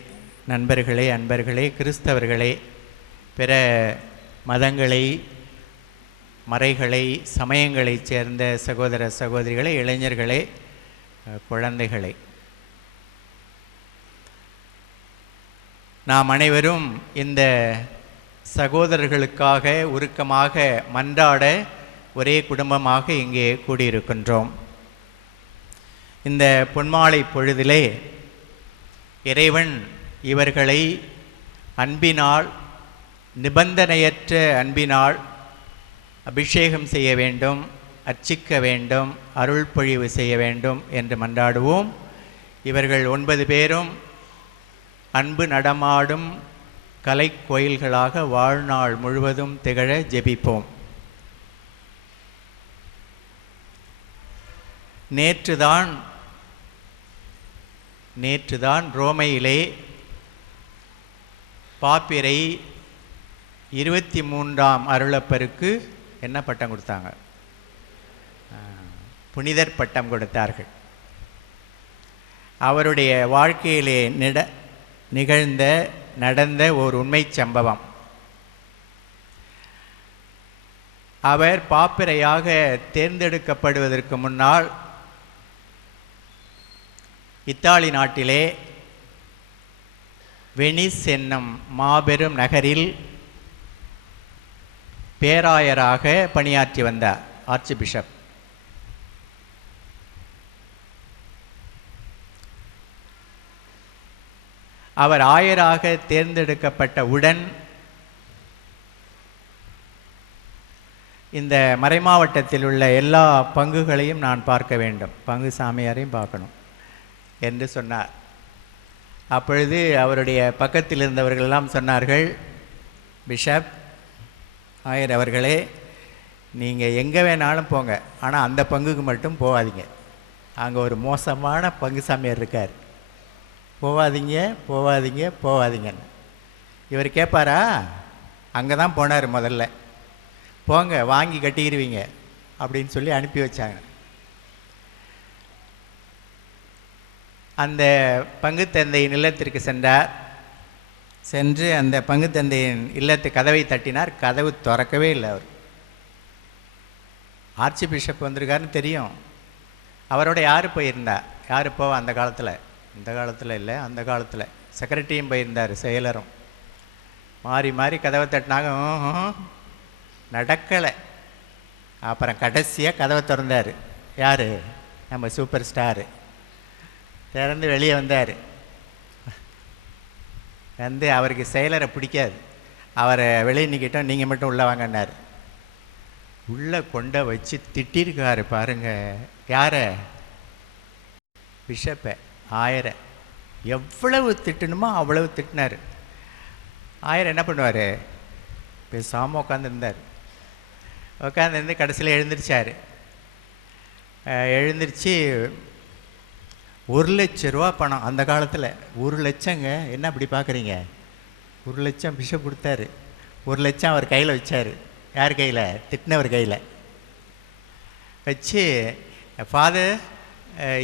நண்பர்களே, அன்பர்களே, கிறிஸ்தவர்களே, பிற மதங்களை, மறைகளை, சமயங்களைச் சேர்ந்த சகோதர சகோதரிகளே, இளைஞர்களே, குழந்தைகளே, நாம் அனைவரும் இந்த சகோதரர்களுக்காக உருக்கமாக மன்றாட ஒரே குடும்பமாக இங்கே கூடியிருக்கின்றோம். இந்த பொன்மாலை பொழுதிலே இறைவன் இவர்களை அன்பினால், நிபந்தனையற்ற அன்பினால் அபிஷேகம் செய்ய வேண்டும், அர்ச்சிக்க வேண்டும், அருள் பொழிவு செய்ய வேண்டும் என்று மன்றாடுவோம். இவர்கள் 9 பேரும் அன்பு நடமாடும் கலை கோயில்களாக வாழ்நாள் முழுவதும் திகழ ஜெபிப்போம். நேற்றுதான் ரோமையிலே பாப்பிரை 23ஆம் அருளப்பருக்கு என்ன பட்டம் கொடுத்தாங்க? புனிதர் பட்டம் கொடுத்தார்கள். அவருடைய வாழ்க்கையிலே நடந்த ஒரு உண்மை சம்பவம். அவர் பாப்பிரையாக தேர்ந்தெடுக்கப்படுவதற்கு முன்னால் இத்தாலி நாட்டிலே வெனிஸ் என்னும் மாபெரும் நகரில் பேராயராக பணியாற்றி வந்தார். Arch bishop. அவர் ஆயராக தேர்ந்தெடுக்கப்பட்டவுடன் இந்த மறைமாவட்டத்தில் உள்ள எல்லா பங்குகளையும் நான் பார்க்க வேண்டும், பங்கு சாமியாரையும் பார்க்கணும் என்று சொன்னார். அப்பொழுது அவருடைய பக்கத்தில் இருந்தவர்களெல்லாம் சொன்னார்கள், பிஷப், ஆயர் அவர்களே, நீங்கள் எங்கே வேணாலும் போங்க, ஆனால் அந்த பங்குக்கு மட்டும் போகாதீங்க. அங்கே ஒரு மோசமான பங்கு சாமியார் இருக்கார், போகாதீங்க போகாதீங்க போகாதீங்கன்னு. இவர் கேட்பாரா? அங்கே தான் போனார் முதல்ல. போங்க, வாங்கி கட்டிக்கிடுவீங்க அப்படின்னு சொல்லி அனுப்பி வச்சாங்க. அந்த பங்குத்தந்தையின் இல்லத்திற்கு சென்றார். சென்று அந்த பங்குத்தந்தையின் இல்லத்து கதவை தட்டினார். கதவு திறக்கவே இல்லை. அவர் ஆர்ச்சி பிஷப் வந்திருக்காருன்னு தெரியும். அவரோட யார் போயிருந்தா? யார் போவா அந்த காலத்தில்? இந்த காலத்தில் இல்லை, அந்த காலத்தில் செக்ரட்டரியும் போயிருந்தார், செயலரும். மாறி மாறி கதவை தட்டினாங்க, நடக்கலை. அப்புறம் கடைசியாக கதவை திறந்தார். யார்? நம்ம சூப்பர் ஸ்டாரு. திறந்து வெளியே வந்தார். வந்து அவருக்கு செயலரை பிடிக்காது. அவரை வெளியே நிற்கிட்டோம், நீங்கள் மட்டும் உள்ளே வாங்கினார். உள்ளே கொண்ட வச்சு திட்டிருக்காரு பாருங்க. யார? பிஷப்பை, ஆயரை. எவ்வளவு திட்டணுமோ அவ்வளவு திட்டினார். ஆயர் என்ன பண்ணுவார்? பேசாமல் உட்காந்துருந்தார். உட்காந்துருந்து கடைசியில் எழுந்திரிச்சார். எழுந்திரிச்சு 1,00,000 ரூபா பணம் அந்த காலத்தில். 1,00,000ங்க. என்ன அப்படி பார்க்குறீங்க? 1,00,000 பிஷப் கொடுத்தாரு. 1,00,000 அவர் கையில் வச்சார். யார் கையில்? திட்டினவர் கையில் வச்சு, ஃபாதர்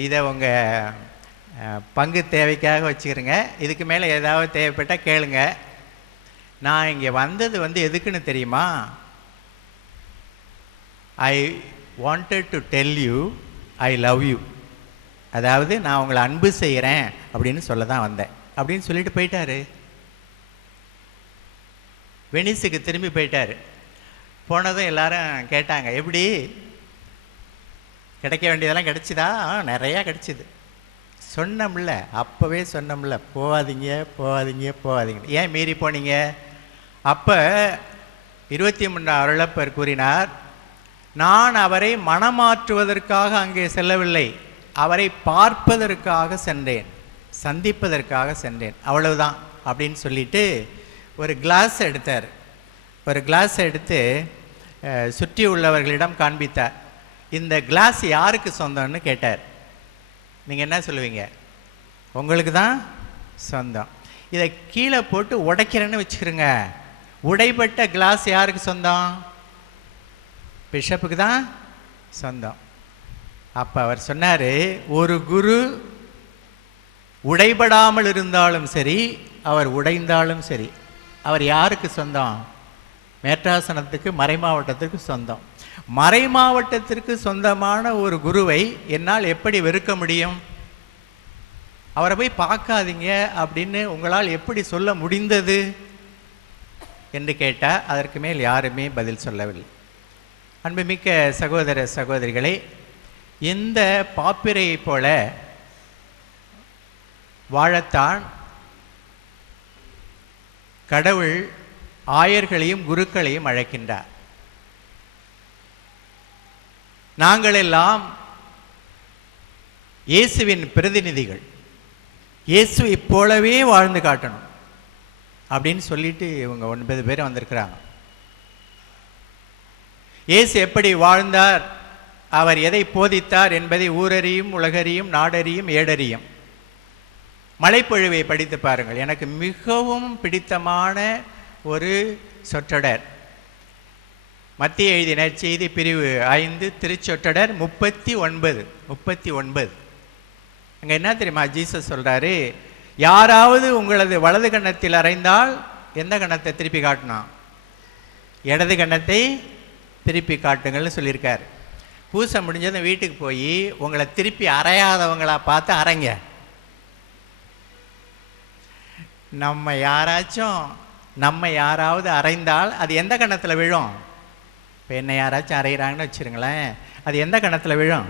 இதை உங்கள் பங்கு தேவைக்காக வச்சுக்கிறேங்க, இதுக்கு மேலே ஏதாவது தேவைப்பட்டால் கேளுங்க. நான் இங்கே வந்தது எதுக்குன்னு தெரியுமா? I wanted to tell you I love you. அதாவது நான் உங்களை அன்பு செய்கிறேன் அப்படின்னு சொல்ல தான் வந்தேன் அப்படின்னு சொல்லிட்டு போயிட்டாரு. வெனிஸுக்கு திரும்பி போயிட்டார். போனதும் எல்லாரும் கேட்டாங்க, எப்படி கிடைக்க வேண்டியதெல்லாம் கிடைச்சிதா? நிறையா கிடைச்சிது. சொன்னோம்ல, அப்போவே சொன்னோம்ல, போகாதீங்க போகாதீங்க போகாதீங்க. ஏன் மீறி போனீங்க? அப்போ 23 அருளப்பர் கூறினார், நான் அவரை மனமாற்றுவதற்காக அங்கே செல்லவில்லை, அவரை பார்ப்பதற்காக சென்றேன், சந்திப்பதற்காக சென்றேன், அவ்வளவுதான் அப்படின்னு சொல்லிட்டு ஒரு கிளாஸ் எடுத்தார். ஒரு கிளாஸ் எடுத்து சுற்றி உள்ளவர்களிடம் காண்பித்தார். இந்த கிளாஸ் யாருக்கு சொந்தம்னு கேட்டார். நீங்கள் என்ன சொல்லுவீங்க? உங்களுக்கு தான் சொந்தம். இதை கீழே போட்டு உடைக்கிறேன்னு வச்சுக்கிறோங்க. உடைப்பட்ட கிளாஸ் யாருக்கு சொந்தம்? பிஷப்புக்கு தான் சொந்தம். அப்போ அவர் சொன்னார், ஒரு குரு உடைபடாமல் இருந்தாலும் சரி, அவர் உடைந்தாலும் சரி, அவர் யாருக்கு சொந்தம்? மேற்றாசனத்துக்கு, மறைமாவட்டத்திற்கு சொந்தம். மறைமாவட்டத்திற்கு சொந்தமான ஒரு குருவை என்னால் எப்படி வெறுக்க முடியும்? அவரை போய் பார்க்காதீங்க அப்படின்னு உங்களால் எப்படி சொல்ல முடிந்தது என்று கேட்டால் அதற்கு மேல் யாருமே பதில் சொல்லவில்லை. அன்புமிக்க சகோதர சகோதரிகளே, இந்த பாப்பிரையை போல வாழத்தான் கடவுள் ஆயர்களையும் குருக்களையும் அழைக்கின்றார். நாங்கள் எல்லாம் இயேசுவின் பிரதிநிதிகள். இயேசுவை போலவே வாழ்ந்து காட்டணும் அப்படின்னு சொல்லிட்டு இவங்க 9 பேர் வந்திருக்கிறாங்க. இயேசு எப்படி வாழ்ந்தார், அவர் எதை போதித்தார் என்பதை ஊரறியும், உலகறியும், நாடறியும், ஏடறியும். மழைப்பொழிவை படித்து பாருங்கள். எனக்கு மிகவும் பிடித்தமான ஒரு சொற்றொடர். மத்திய எழுதின செய்தி பிரிவு 5 திருச்சொற்றொடர் 39. அங்கே என்ன தெரியுமா ஜீசஸ் சொல்கிறாரு? யாராவது உங்களது வலது கன்னத்தில் அறைந்தால் எந்த கன்னத்தை திருப்பி காட்டணும்? இடது கன்னத்தை திருப்பி காட்டுங்கள்னு சொல்லியிருக்கார். பூசை முடிஞ்சதும் வீட்டுக்கு போய் உங்களை திருப்பி அறையாதவங்களா பார்த்து அறைங்க. நம்ம யாராவது அறைந்தால் அது எந்த கன்னத்தில் விழும்? இப்போ என்ன யாராச்சும் அறைகிறாங்கன்னு வச்சுருங்களேன், அது எந்த கன்னத்தில் விழும்?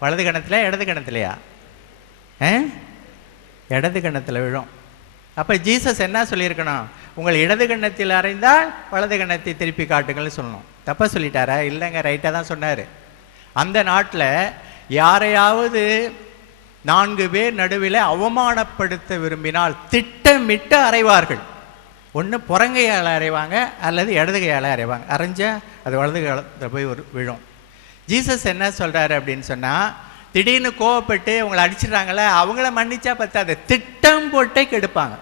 வலது கன்னத்தில், இடது கன்னத்துலையா? இடது கன்னத்தில் விழும். அப்போ ஜீசஸ் என்ன சொல்லியிருக்கணும்? உங்கள் இடது கன்னத்தில் அறைந்தால் வலது கன்னத்தை திருப்பி காட்டுங்கள்னு சொல்லணும். தப்பாக சொல்லிட்டாரா? இல்லைங்க, ரைட்டாக தான் சொன்னார். அந்த நாட்டில் யாரையாவது 4 பேர் நடுவில் அவமானப்படுத்த விரும்பினால் திட்டமிட்டு அறைவார்கள். ஒன்று புறங்கையால் அறைவாங்க, அல்லது இடது கையால் அறைவாங்க. அரைஞ்சால் அது வலது காலத்தில் போய் விழும். ஜீசஸ் என்ன சொல்கிறாரு அப்படின்னு சொன்னால், திடீர்னு கோவப்பட்டு அவங்கள அடிச்சிடுறாங்களே, அவங்கள மன்னிச்சா பத்தாது, திட்டம் போட்டே கெடுப்பாங்க,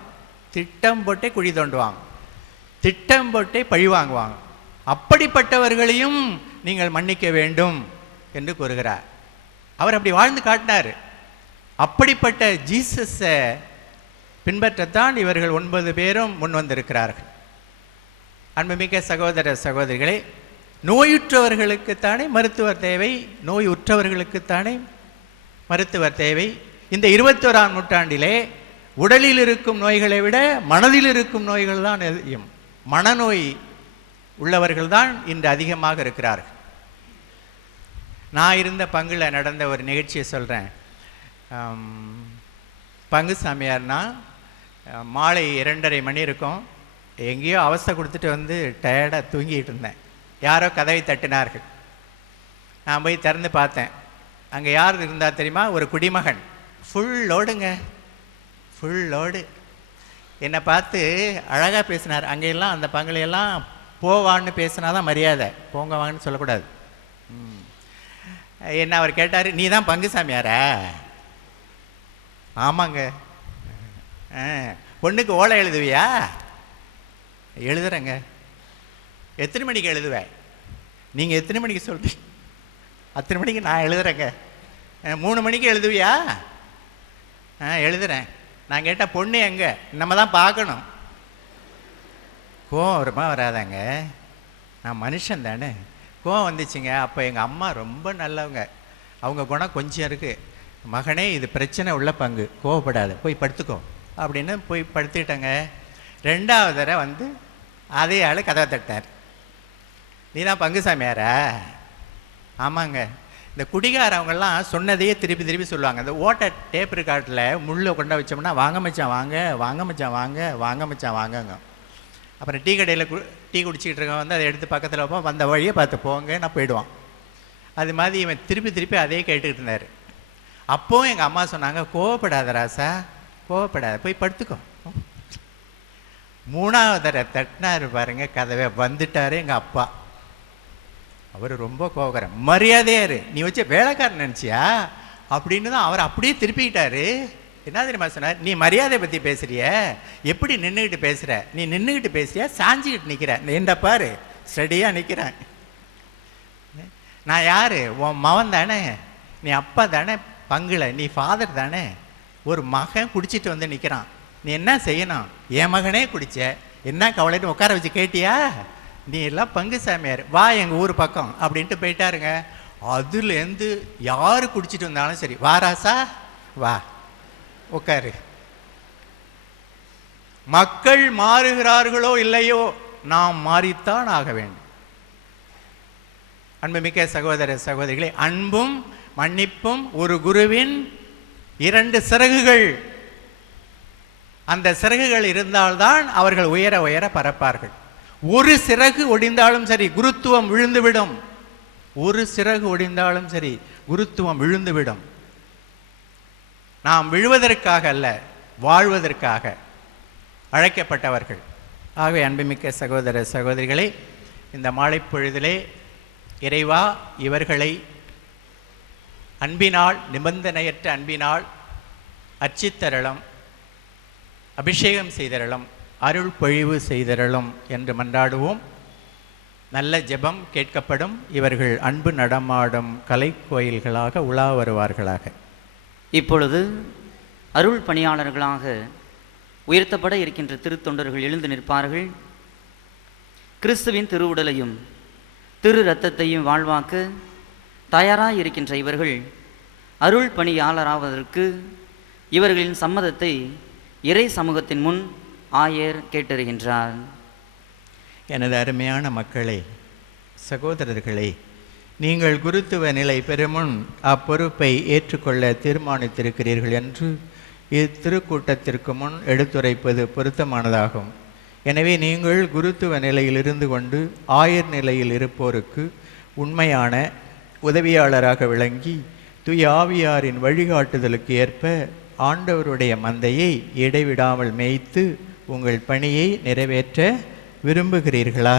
திட்டம் போட்டே குழி தோண்டுவாங்க, திட்டம் போட்டே பழி வாங்குவாங்க. அப்படிப்பட்டவர்களையும் நீங்கள் மன்னிக்க வேண்டும் என்று கூறுகிறார். அவர் அப்படி வாழ்ந்து காட்டினார். அப்படிப்பட்ட ஜீசஸை பின்பற்றத்தான் இவர்கள் 9 பேரும் முன் வந்திருக்கிறார்கள். அன்புமிக்க சகோதர சகோதரிகளே, நோயுற்றவர்களுக்குத்தானே மருத்துவர் தேவை, நோய் உற்றவர்களுக்குத்தானே மருத்துவர் தேவை. இந்த 21ஆம் நூற்றாண்டிலே உடலில் இருக்கும் நோய்களை விட மனதில் இருக்கும் நோய்கள் தான் அதிகம். மனநோய் உள்ளவர்கள் தான் இன்று அதிகமாக இருக்கிறார்கள். நான் இருந்த பங்கில் நடந்த ஒரு நிகழ்ச்சியை சொல்கிறேன். பங்கு சாமியார்னா மாலை 2:30 மணி இருக்கும். எங்கேயோ அவஸ்தை கொடுத்துட்டு வந்து டயர்டாக தூங்கிட்டு இருந்தேன். யாரோ கதவை தட்டினார்கள். நான் போய் திறந்து பார்த்தேன். அங்கே யார் இருந்தா தெரியுமா? ஒரு குடிமகன். ஃபுல் லோடுங்க, ஃபுல் லோடு. என்னை பார்த்து அழகாக பேசினார். அங்கெல்லாம் அந்த பங்களையெல்லாம் போவான்னு பேசினா தான் மரியாதை, போங்க வாங்கன்னு சொல்லக்கூடாது. என்ன அவர் கேட்டார், நீ தான் பங்கு சாமியாரா? ஆமாங்க. பொண்ணுக்கு ஓலை எழுதுவியா? எழுதுறேங்க. எத்தனை மணிக்கு எழுதுவேன்? நீங்கள் எத்தனை மணிக்கு சொல்கிறீங்க? அத்தனை மணிக்கு நான் எழுதுறேங்க. 3 மணிக்கு எழுதுவியா? எழுதுறேன். நான் கேட்டால் பொண்ணு எங்கே? நம்ம தான் பார்க்கணும். கோவம் வருமா வராதாங்க? நான் மனுஷன் தானே. கோவம் வந்துச்சுங்க. அப்போ எங்கள் அம்மா ரொம்ப நல்லவங்க. அவங்க குணம் கொஞ்சம் இருக்குது. மகனே, இது பிரச்சனை உள்ள பங்கு, கோவப்படாத, போய் படுத்துக்கோ அப்படின்னு போய் படுத்துக்கிட்டேங்க. 2வது தடவை வந்து அதே ஆள் கதவை தட்டார். நீ தான் பங்கு சாமியாரா? ஆமாங்க. இந்த குடிகாரவங்கெல்லாம் சொன்னதையே திருப்பி திருப்பி சொல்லுவாங்க. இந்த ஓட்ட டேப் ரெக்கார்டில் முள்ளை கொண்ட வச்சோம்னா வாங்க மச்சான் வாங்க, வாங்க மச்சான் வாங்க, வாங்க மச்சான் வாங்கங்க. அப்புறம் டீ கடையில் டீ குடிச்சிக்கிட்டு இருக்கவன் வந்து அதை எடுத்து பக்கத்தில் வைப்போம், வந்த வழியை பார்த்து போங்க, நான் போயிடுவான். அது மாதிரி இவன் திருப்பி திருப்பி அதே கேட்டுக்கிட்டு இருந்தார். அப்போவும் எங்கள் அம்மா சொன்னாங்க, கோவப்படாத ராசா, கோவப்படாத, போய் படுத்துக்கோ. 3வது தடவை தட்டினார் பாருங்க கதவை. வந்துட்டார் எங்கள் அப்பா. அவர் ரொம்ப கோவக்காரன். மரியாதையாரு, நீ வச்ச வேலைக்காரன் நினச்சியா அப்படின்னு தான் அவர் அப்படியே திருப்பிக்கிட்டாரு. என்ன தெரியுமா சொன்னார்? நீ மரியாதை பற்றி பேசுறிய, எப்படி நின்றுக்கிட்டு பேசுகிற? நீ நின்றுக்கிட்டு பேசுறியா சாஞ்சிக்கிட்டு நிற்கிற? இந்த பாரு ஸ்டடியாக நிற்கிறேன். நான் யார்? உன் மகன் தானே, நீ அப்பா தானே பங்குல, நீ ஃபாதர் தானே. ஒரு மகன் குடிச்சிட்டு வந்து நிற்கிறான், நீ என்ன செய்யணும்? என் மகனே குடிச்ச, என்ன கவலைன்னு உட்கார வச்சு கேட்டியா? நீ எல்லாம் பங்கு சாமியார், வா எங்கள் ஊர் பக்கம் அப்படின்ட்டு போயிட்டாருங்க. அதுலேருந்து யார் குடிச்சிட்டு வந்தாலும் சரி, வாராசா வா உட்காரு. மக்கள் மாறுகிறார்களோ இல்லையோ, நாம் மாறித்தான் ஆக வேண்டும். அன்புமிக்க சகோதர சகோதரிகளே, அன்பும் மன்னிப்பும் ஒரு குருவின் 2 சிறகுகள். அந்த சிறகுகள் இருந்தால்தான் அவர்கள் உயர உயர பறப்பார்கள். ஒரு சிறகு ஒடிந்தாலும் சரி குருத்துவம் விழுந்துவிடும். ஒரு சிறகு ஒடிந்தாலும் சரி குருத்துவம் விழுந்துவிடும். நாம் விழுவதற்காக அல்ல, வாழ்வதற்காக அழைக்கப்பட்டவர்கள். ஆகவே அன்புமிக்க சகோதர சகோதரிகளே, இந்த மாலை பொழுதிலே இறைவா இவர்களை அன்பினால், நிபந்தனையற்ற அன்பினால் அர்ச்சித்தரலும், அபிஷேகம் செய்தரலும், அருள் பொழிவு செய்தரலும் என்று மன்றாடுவோம். நல்ல ஜெபம் கேட்கப்படும். இவர்கள் அன்பு நடமாடும் கலை கோயில்களாக உலா வருவார்களாக. இப்பொழுது அருள் பணியாளர்களாக உயர்த்தப்பட இருக்கின்ற திருத்தொண்டர்கள் எழுந்து நிற்பார்கள். கிறிஸ்துவின் திருவுடலையும் திரு இரத்தத்தையும் வாழ்வாக்க தயாராக இருக்கின்ற இவர்கள் அருள் பணியாளராவதற்கு இவர்களின் சம்மதத்தை இறை சமூகத்தின் முன் ஆயர் கேட்டறிகின்றார். எனது அருமையான மக்களே, சகோதரர்களே, நீங்கள் குருத்துவ நிலை பெறுமுன் அப்பொறுப்பை ஏற்றுக்கொள்ள தீர்மானித்திருக்கிறீர்கள் என்று இத்திருக்கூட்டத்திற்கு முன் எடுத்துரைப்பது பொருத்தமானதாகும். எனவே நீங்கள் குருத்துவ நிலையில் இருந்து கொண்டு ஆயர் நிலையில் இருப்போருக்கு உண்மையான உதவியாளராக விளங்கி தூய ஆவியாரின் வழிகாட்டுதலுக்கு ஏற்ப ஆண்டவருடைய மந்தையை இடைவிடாமல் மேய்த்து உங்கள் பணியை நிறைவேற்ற விரும்புகிறீர்களா?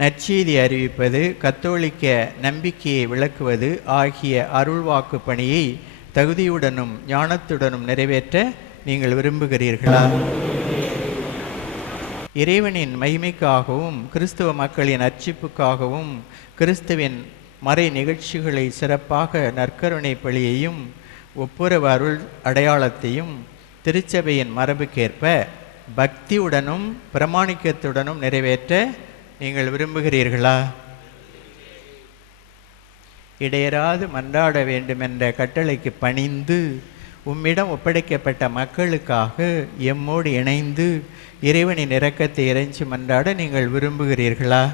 நற்செய்தி அறிவிப்பது, கத்தோலிக்க நம்பிக்கையை விளக்குவது ஆகிய அருள்வாக்கு பணியை தகுதியுடனும் ஞானத்துடனும் நிறைவேற்ற நீங்கள் விரும்புகிறீர்களா? இறைவனின் மகிமைக்காகவும் கிறிஸ்துவ மக்களின் அர்ச்சிப்புக்காகவும் கிறிஸ்துவின் மறை நிகழ்ச்சிகளை சிறப்பாக நற்கருணை பலியையும் ஒப்புரவு அருள் அடையாளத்தையும் திருச்சபையின் மரபுக்கேற்ப பக்தியுடனும் பிரமாணிக்கத்துடனும் நிறைவேற்ற நீங்கள் விரும்புகிறீர்களா? இடையராது மன்றாட வேண்டுமென்ற கட்டளைக்கு பணிந்து உம்மிடம் ஒப்படைக்கப்பட்ட மக்களுக்காக எம்மோடு இணைந்து இறைவனின் இரக்கத்தை இறைஞ்சி மன்றாட நீங்கள் விரும்புகிறீர்களா?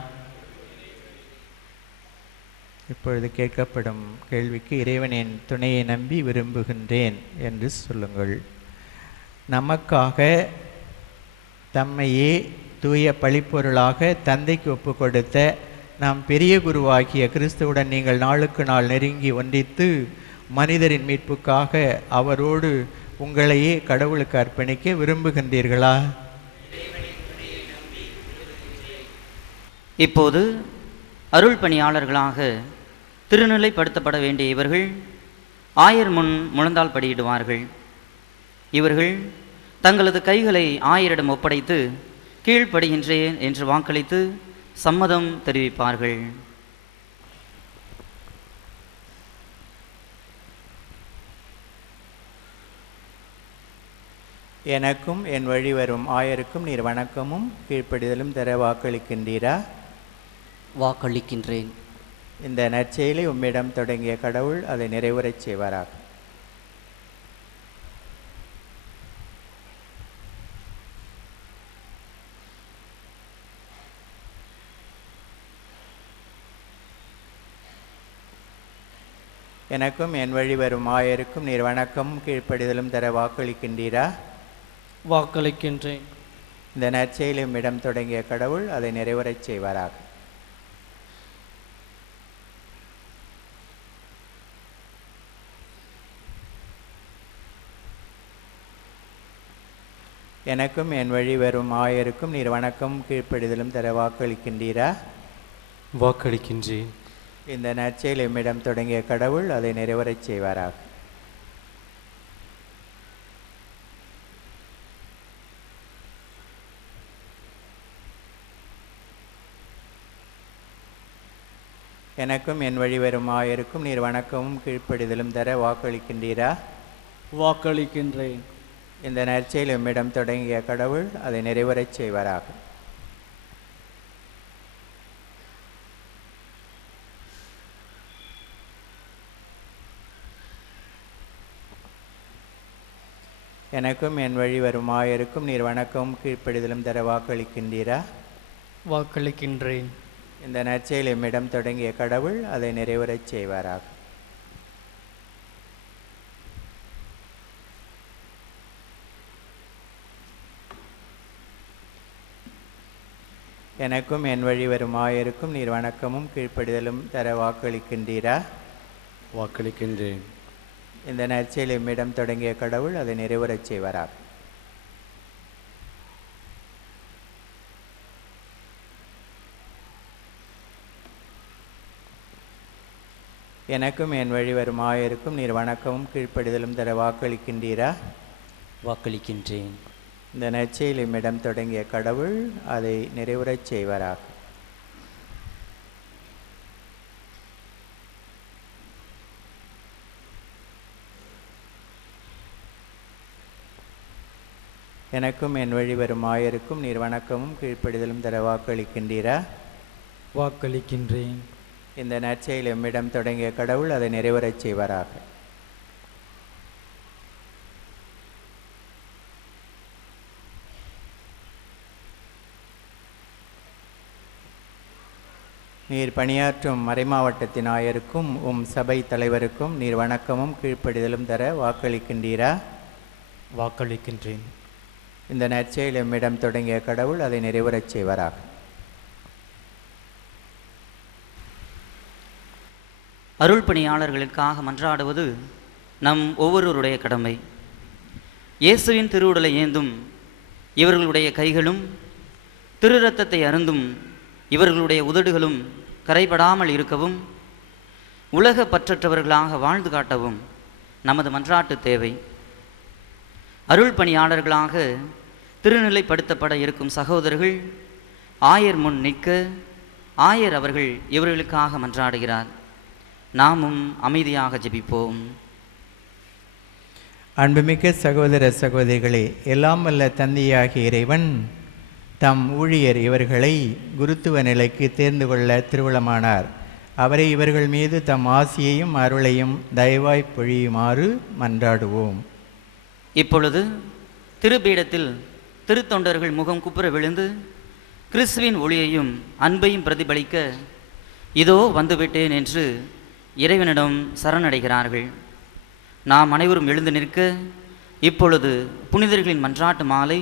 இப்பொழுது கேட்கப்படும் கேள்விக்கு இறைவனின் துணையை நம்பி விரும்புகின்றேன் என்று சொல்லுங்கள். நமக்காக தம்மையே தூய பழிப்பொருளாக தந்தைக்கு ஒப்பு கொடுத்த நாம் பெரிய குருவாகிய கிறிஸ்துவுடன் நீங்கள் நாளுக்கு நாள் நெருங்கி ஒன்றித்து மனிதரின் மீட்புக்காக அவரோடு உங்களையே கடவுளுக்கு அர்ப்பணிக்க விரும்புகின்றீர்களா? இப்போது அருள் பணியாளர்களாக திருநிலைப்படுத்தப்பட வேண்டிய இவர்கள் ஆயர் முன் முழந்தால் படியிடுவார்கள். இவர்கள் தங்களது கைகளை ஆயரிடம் ஒப்படைத்து கீழ்ப்படுகின்றேன் என்று வாக்களித்து சம்மதம் தெரிவிப்பார்கள். எனக்கும் என் வழி வரும் ஆயருக்கும் நீர் வணக்கமும் கீழ்ப்படிதலும் தர வாக்களிக்கின்றீரா? வாக்களிக்கின்றேன். இந்த நற்செயலை உம்மிடம் தொடங்கிய கடவுள் அதை நிறைவுறச் செய்வாராக. எனக்கும் என் வழி வரும் ஆயருக்கும் நீர் வணக்கமும் கீழ்ப்படிதலும் தர வாக்களிக்கின்றீரா? வாக்களிக்கின்றேன். இந்த நற்செயலும் இடம் தொடங்கிய கடவுள் அதை நிறைவேறச் செய்வாராக. எனக்கும் என் வழி வரும் ஆயருக்கும் நீர் வணக்கமும் கீழ்ப்படிதலும் தர வாக்களிக்கின்றீரா? வாக்களிக்கின்றேன். இந்த நற்செயலும் இடம் தொடங்கிய கடவுள் அதை நிறைவேறச் செய்வாராக. எனக்கும் என் வழி வரும் ஆயருக்கும் நீர் வணக்கமும் கீழ்ப்படிதலும் தர வாக்களிக்கின்றீரா? வாக்களிக்கின்றேன். இந்த நற்செயலும் இடம் தொடங்கிய கடவுள் அதை நிறைவேறச் செய்வாராக. எனக்கும் என் வழி வரும் ஆயருக்கும் நீர் வணக்கமும் கீழ்ப்படிதலும் தர வாக்களிக்கின்றீரா? வாக்களிக்கின்றேன். இந்த நற்செயலும் இடம் தொடங்கிய கடவுள் அதை நிறைவேறச் செய்வாராக. எனக்கும் என் வழி வரும் ஆயருக்கும் நீர் வணக்கமும் கீழ்ப்படிதலும் தர வாக்களிக்கின்றீரா? வாக்களிக்கின்றேன். இந்த நற்செயலும் இடம் தொடங்கிய கடவுள் அதை நிறைவேறச் செய்வாராக. எனக்கும் என் வழி வரும் ஆயருக்கும் நீர் வணக்கமும் கீழ்ப்படிதலும் தர வாக்களிக்கின்றீரா? வாக்களிக்கின்றேன். இந்த நற்செயலும் இடம் தொடங்கிய கடவுள் அதை நிறைவேறச் செய்வாராக. எனக்கும் என் வழி வரும் ஆயருக்கும் நீர் வணக்கமும் கீழ்ப்படிதலும் தர வாக்களிக்கின்றீரா? வாக்களிக்கின்றேன். இந்த நற்செயலும் இடம் தொடங்கிய கடவுள் அதை நிறைவேறச் செய்வாராக. நீர் பணியாற்றும் மறைமாவட்டத்தின் ஆயருக்கும் உம் சபை தலைவருக்கும் நீர் வணக்கமும் கீழ்ப்படிதலும் தர வாக்களிக்கின்றீரா? வாக்களிக்கின்றேன். இந்த நற்செயலும் இடம் தொடங்கிய கடவுள் அதை நிறைவேறச் செய்வாராக. அருள் பணியாளர்களுக்காக மன்றாடுவது நம் ஒவ்வொருவருடைய கடமை. இயேசுவின் திருவுடலை ஏந்தும் இவர்களுடைய கைகளும் திரு இரத்தத்தை அருந்தும் இவர்களுடைய உதடுகளும் கரைபடாமல் இருக்கவும் உலக பற்றற்றவர்களாக வாழ்ந்து காட்டவும் நமது மன்றாட்டு தேவை. அருள் பணியாளர்களாக திருநிலைப்படுத்தப்பட இருக்கும் சகோதரர்கள் ஆயர் முன் நிற்க ஆயர் அவர்கள் இவர்களுக்காக மன்றாடுகிறார். நாமும் அமைதியாக ஜெபிப்போம். அன்புமிக்க சகோதர சகோதரிகளே, எல்லாம் வல்ல தந்தையாகிய இறைவன் தம் ஊழியர் இவர்களை குருத்துவ நிலைக்கு தேர்ந்து கொள்ள திருவுளமானார். அவரை இவர்கள் மீது தம் ஆசியையும் அருளையும் தயவாய் பொழியுமாறு மன்றாடுவோம். இப்பொழுது திருப்பீடத்தில் திருத்தொண்டர்கள் முகம் குப்புற விழுந்து கிறிஸ்துவின் ஒளியையும் அன்பையும் பிரதிபலிக்க இதோ வந்துவிட்டேன் என்று இறைவனிடம் சரணடைகிறார்கள். நாம் அனைவரும் எழுந்து நிற்க இப்பொழுது புனிதர்களின் மன்றாட்டு மாலை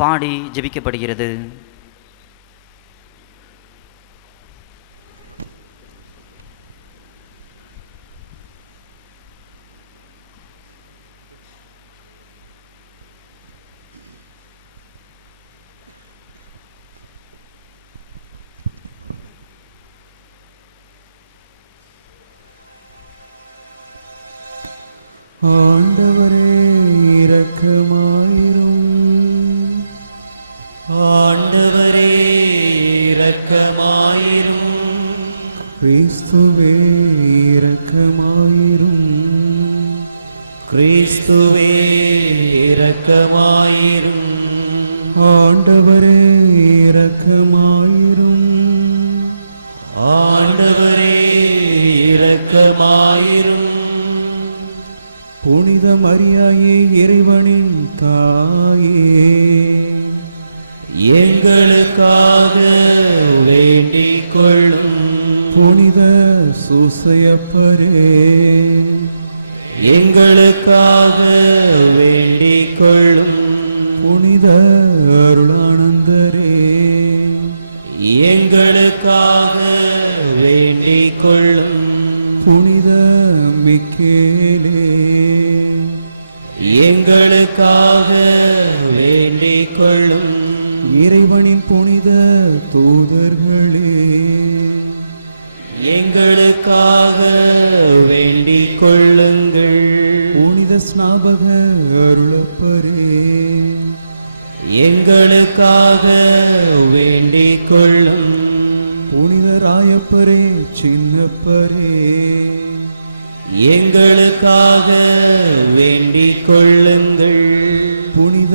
பாடி ஜெபிக்கப்படுகிறது. ஆண்டவரே இரக்கமாயிரும். ஆண்டவரே இரக்கமாயிரும். கிறிஸ்துவே இரக்கமாயிரும். கிறிஸ்துவே இரக்கமாயிரும். ஆண்டவரே இரக்கமாயிரும். ஆண்டவரே இரக்கமாயிரும். புனித மரியாயே, இறைவனின் தாயே, எங்களுக்காக வேண்டிக் கொள்ளும். புனித சூசையப்பரே, எங்களுக்காக வேண்டிக் கொள்ளும். புனித அருளானந்தரே, எங்களுக்காக வேண்டிக் கொள்ளும். புனித மிக்கேலே, எங்களுக்காக வேண்டிக் கொள்ளும். இறைவனின் புனித தூதர்களே, எங்களுக்காக வேண்டிக் கொள்ளுங்கள். புனித ஸ்நாபக அருளப்பரே, எங்களுக்காக வேண்டிக் கொள்ளும். புனித ராயப்பரே, சின்னப்பரே, எங்களுக்காக வேண்டிக் கொள்ளுங்கள். புனித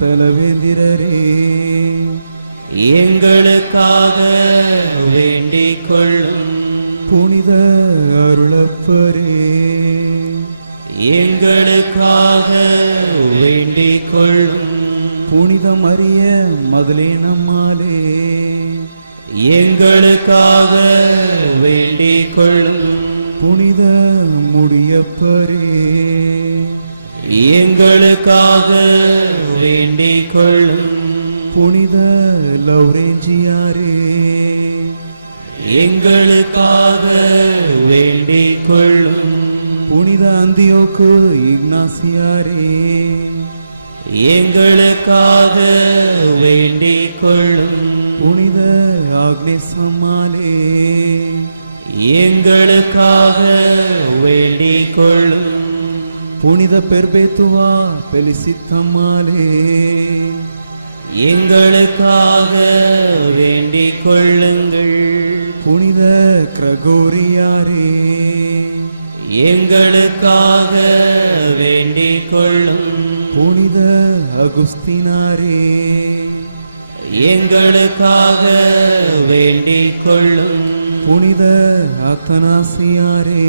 பலவேந்திரரே, எங்களுக்காக வேண்டிக் கொள்ளும். புனித அருளப்பரே, எங்களுக்காக வேண்டிக் கொள்ளும். புனித மரிய மதலேனம்மாளே, எங்களுக்காக வேண்டிக் கொள்ளும். புனித முடியப்பரே, எங்களுக்காக வேண்டிக் கொள்ளும். புனித லௌரேஞ்சியாரே, எங்களுக்காக வேண்டிக் கொள்ளும். புனித அந்தியோக்கு இக்னாசியாரே, எங்களுக்காக வேண்டிக் கொள்ளும். புனித ஆக்னேசம்மாளே, எங்களுக்காக வேண்டிக் கொள்ளும். புனித பெர்பேத்துவா பெலிசித்தம்மாளே, எங்களுக்காக வேண்டிக் கொள்ளுங்கள். புனித கிரகோரியாரே, எங்களுக்காக வேண்டிக் கொள்ளும். புனித அகுஸ்தினாரே, எங்களுக்காக வேண்டிக் கொள்ளும். புனித அத்தனாசியாரே,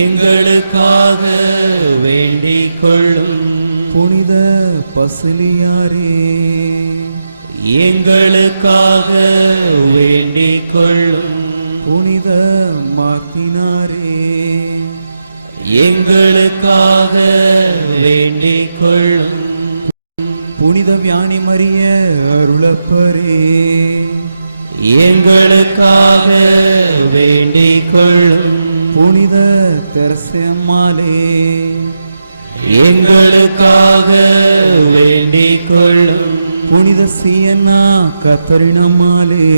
எங்களுக்காக வேண்டிக் கொள்ளும். புனித பசிலியாரே, எங்களுக்காக வேண்டிக் கொள்ளும். புனித மார்த்தினாரே, எங்களுக்காக வேண்டிக் கொள்ளும். புனித வியானி மரிய அருளப்பரே, எங்களுக்காக வேண்டிக் கொள்ளும். புனித தெரசம்மாளே, எங்களுக்காக வேண்டிக் கொள்ளும். புனித சியன்னா கத்தரினம்மாளே,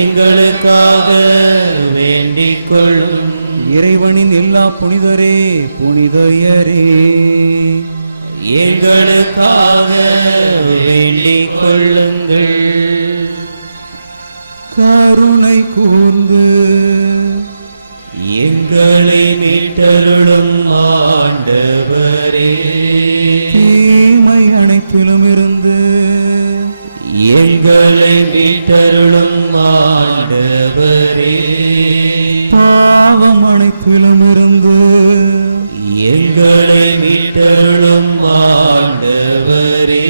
எங்களுக்காக வேண்டிக் கொள்ளும். இறைவனின் எல்லா புனிதரே புனிதையரே, எங்களுக்காக வேண்டிக் கொள்ளுங்கள். கருணை கூர்ந்து எங்களை மீட்டருளும் ஆண்டவரே. தீமை அனைத்திலும் இருந்து எங்களை மீட்டருளும் ஆண்டவரே. பாவம் அனைத்திலும் இருந்து எங்களை மீட்டருளும் ஆண்டவரே.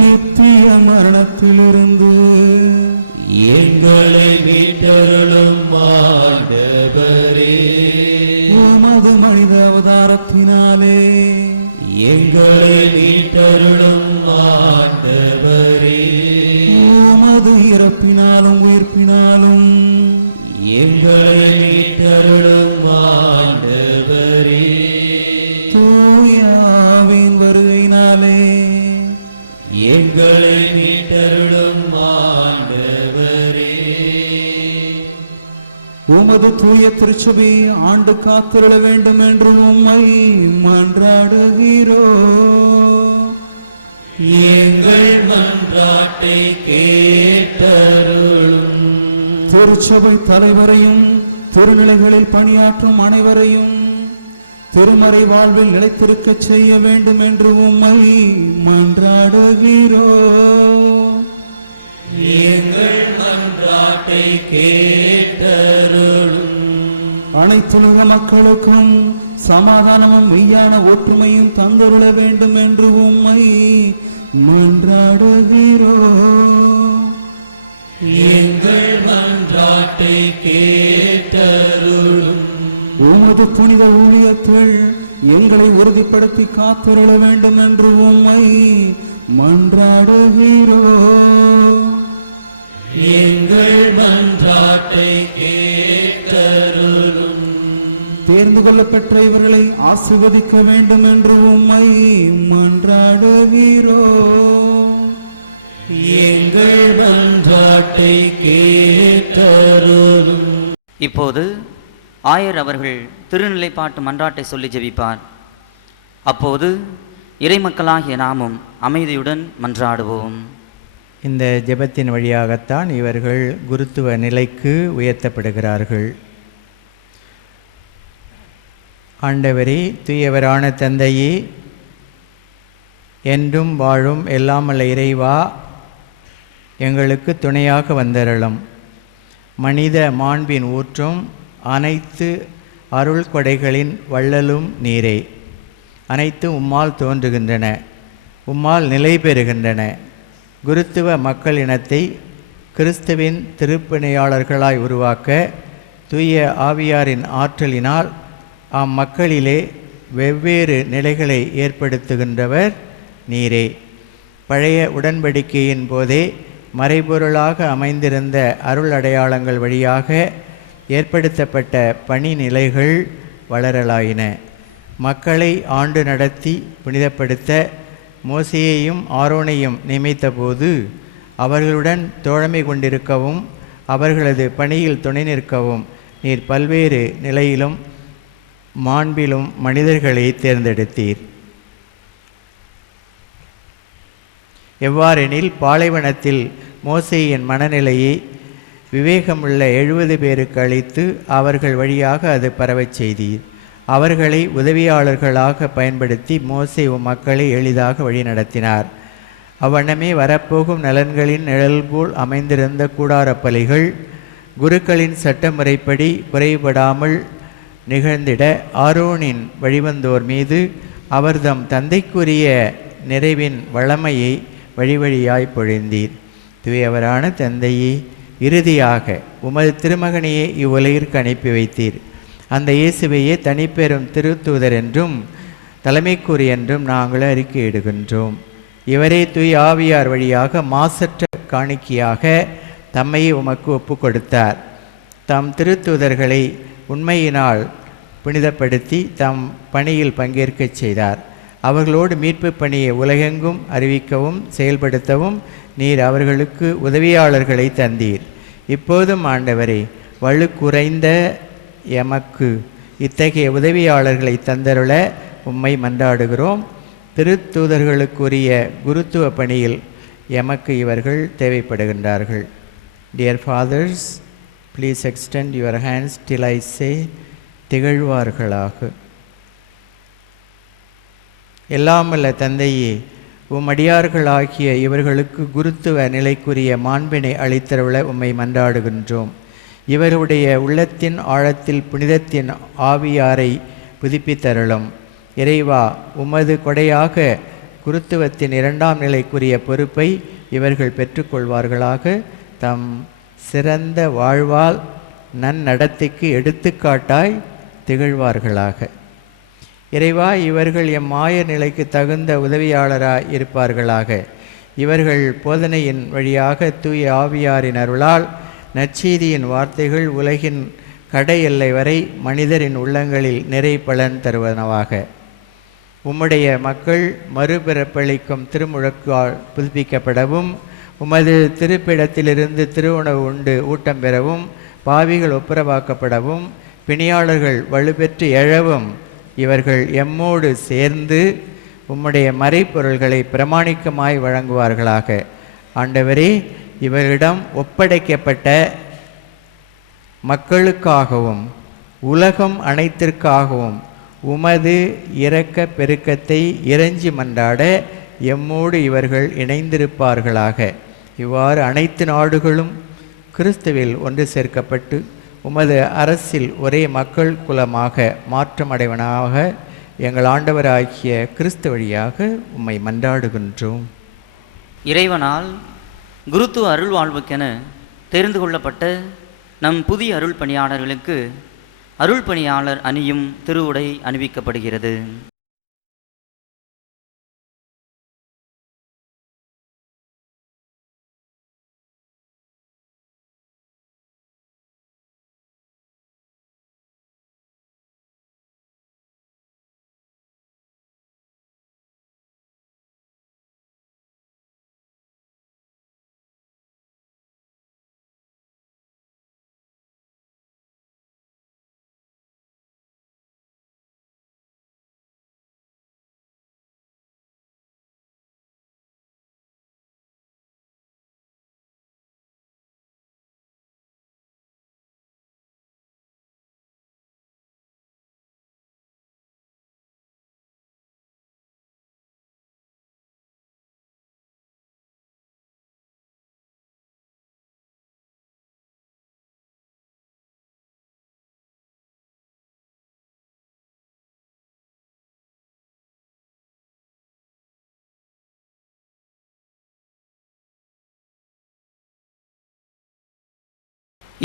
நித்திய மரணத்திலிருந்து எங்களை மீட்டருளும் ஆண்டவரே. உமது மனித அவதாரத்தினாலே எங்களை மீட்டருளும் ஆண்டவரே. உமது இறப்பினாலும் உயிர்ப்பினாலும் எங்களை மீட்டருளும் ஆண்டவரே. தூய ஆவியின் வருகையினாலே எங்களை மீட்டருளும் ஆண்டவரே. உமது தூய திருச்சபை ஆண்டு காத்திருள வேண்டும் என்று உம்மை மன்றாடுகிறோ. எங்கள் மன்றாட்டை கேட்டருளும். திருச்சபை தலைவரையும் திருநிலைகளில் பணியாற்றும் அனைவரையும் திருமறை வாழ்வில் நிலைத்திருக்க செய்ய வேண்டும் என்று உம்மை மன்றாடுகிறோ. எங்கள் மன்றாட்டை கேட்டருளும். அனைத்துலக மக்களுக்கும் சமாதானமும் மெய்யான ஒற்றுமையும் தந்தருள வேண்டும் என்று உம்மை மன்றாடுகிறோ. எங்கள் மன்றாட்டை கேட்டருளும். உமது புனித ஊழியத்தில் எங்களை உறுதிப்படுத்தி காத்தருள வேண்டும் என்று உம்மை மன்றாடுகிறோ. எங்கள் மன்றாட்டை கேட்டருளும். தேர்ந்து கொள்ளப்பெற்ற இவர்களை ஆசீர்வதிக்க வேண்டும் என்று உம்மை மன்றாடுகிறோ. எங்கள் மன்றாட்டை கேட்டருளும். இப்போது ஆயர் அவர்கள் திருநிலைப்பாட்டு மன்றாட்டை சொல்லி ஜெபிப்பார். அப்போது இறைமக்களாகிய நாமும் அமைதியுடன் மன்றாடுவோம். இந்த ஜெபத்தின் வழியாகத்தான் இவர்கள் குருத்துவ நிலைக்கு உயர்த்தப்படுகிறார்கள். ஆண்டவரே, தூயவரான தந்தையே, என்றும் வாழும் எல்லாமல்ல இறைவா, எங்களுக்கு துணையாக வந்தருளும். மனித மாண்பின் ஊற்றும் அனைத்து அருள் கொடைகளின் வள்ளலும் நீரே. அனைத்தும் உம்மால் தோன்றுகின்றன, உம்மால் நிலை பெறுகின்றன. குருத்துவ மக்கள் இனத்தை கிறிஸ்துவின் திருப்பணியாளர்களாய் உருவாக்க தூய ஆவியாரின் ஆற்றலினால் அம்மக்களிலே வெவ்வேறு நிலைகளை ஏற்படுத்துகின்றவர் நீரே. பழைய உடன்படிக்கையின் போதே மறைபொருளாக அமைந்திருந்த அருள் அடையாளங்கள் வழியாக ஏற்படுத்தப்பட்ட பணி நிலைகள் வளரலாயின. மக்களை ஆண்டு நடத்தி புனிதப்படுத்த மோசேயையும் ஆரோனையும் நியமித்தபோது அவர்களுடன் தோழமை கொண்டிருக்கவும் அவர்களது பணியில் துணை நிற்கவும் நீர் பல்வேறு நிலையிலும் மாண்பிலும் மனிதர்களை தேர்ந்தெடுத்தீர். எவ்வாறெனில் பாலைவனத்தில் மோசேயின் மனநிலையை விவேகமுள்ள 70 பேருக்கு அளித்து அவர்கள் வழியாக அது பரவச் செய்தீர். அவர்களை உதவியாளர்களாக பயன்படுத்தி மோசே மக்களை எளிதாக வழிநடத்தினார். அவ்வண்ணமே வரப்போகும் நலன்களின் நிழல் போல் அமைந்திருந்த கூடாரப்பலிகள் குருக்களின் சட்டமுறைப்படி குறைபடாமல் நிகழ்ந்திட ஆரோனின் வழிவந்தோர் மீது அவர்தம் தந்தைக்குரிய நிறைவின் வளமையை வழிவழியாய் பொழிந்தீர். தூயவரான தந்தையே, இறுதியாக உமது திருமகனையே இவ்வுலகிற்கு அனுப்பி வைத்தீர். அந்த இயேசுவையே தனிப்பெரும் திருத்தூதர் என்றும் தலைமைக்குறி என்றும் நாங்கள் அறிக்கையிடுகின்றோம். இவரே தூய் ஆவியார் வழியாக மாசற்ற காணிக்கையாக தம்மையே உமக்கு ஒப்பு கொடுத்தார். தம் திருத்தூதர்களை உண்மையினால் புனிதப்படுத்தி தம் பணியில் பங்கேற்கச் செய்தார். அவர்களோடு மீட்பு பணியை உலகெங்கும் அறிவிக்கவும் செயல்படுத்தவும் நீர் அவர்களுக்கு உதவியாளர்களை தந்தீர். இப்போதும் ஆண்டவரே, வலுக்குறைந்த எமக்கு இத்தகைய உதவியாளர்களை தந்தருள உம்மை மன்றாடுகிறோம். திருத்தூதர்களுக்குரிய குருத்துவ பணியில் எமக்கு இவர்கள் தேவைப்படுகின்றார்கள். Dear fathers, please extend your hands till I say, திகழ்வார்களாக. எல்லாம் வல்ல தந்தையே, உம்மடியார்களாகிய இவர்களுக்கு குருத்துவ நிலைக்குரிய மாண்பினை அளித்தருள உம்மை மன்றாடுகின்றோம். இவருடைய உள்ளத்தின் ஆழத்தில் புனிதத்தின் ஆவியாரை புதுப்பித்தருளும். இறைவா, உமது கொடையாக குருத்துவத்தின் 2ஆம் நிலைக்குரிய பொறுப்பை இவர்கள் பெற்றுக்கொள்வார்களாக. தம் சிறந்த வாழ்வால் நன்னடத்தைக்கு எடுத்துக்காட்டாய் திகழ்வார்களாக. இறைவா, இவர்கள் எம் மாய நிலைக்கு தகுந்த உதவியாளராய் இருப்பார்களாக. இவர்கள் போதனையின் வழியாக தூய ஆவியாரின் அருளால் நற்செய்தியின் வார்த்தைகள் உலகின் கடை எல்லை வரை மனிதரின் உள்ளங்களில் நிறை பலன் தருவனவாக. உம்முடைய மக்கள் மறுபிறப்பளிக்கும் திருமுழக்கால் புதுப்பிக்கப்படவும், உமது திருப்பிடத்திலிருந்து திருவுணவு உண்டு ஊட்டம் பெறவும், பாவிகள் ஒப்புரவாக்கப்படவும், பிணியாளர்கள் வலுப்பெற்று எழவும் இவர்கள் எம்மோடு சேர்ந்து உம்முடைய மறைப்பொருள்களை பிரமாணிக்கமாய் வழங்குவார்களாக. ஆண்டவரே, இவரிடம் ஒப்படைக்கப்பட்ட மக்களுக்காகவும் உலகம் அனைத்திற்காகவும் உமது இரக்க பெருக்கத்தை இறைஞ்சி மன்றாட எம்மோடு இவர்கள் இணைந்திருப்பார்களாக. இவ்வாறு அனைத்து நாடுகளும் கிறிஸ்துவில் ஒன்று சேர்க்கப்பட்டு உமது அரசில் ஒரே மக்கள் குலமாக மாற்றமடைவனாக எங்கள் ஆண்டவராகிய கிறிஸ்து வழியாக உம்மை மன்றாடுகின்றோம். இறைவனால் குருத்துவ அருள் வாழ்வுக்கென தெரிந்து கொள்ளப்பட்ட நம் புதிய அருள் பணியாளர்களுக்கு அருள் பணியாளர் அணியும் திருவுடை அணிவிக்கப்படுகிறது.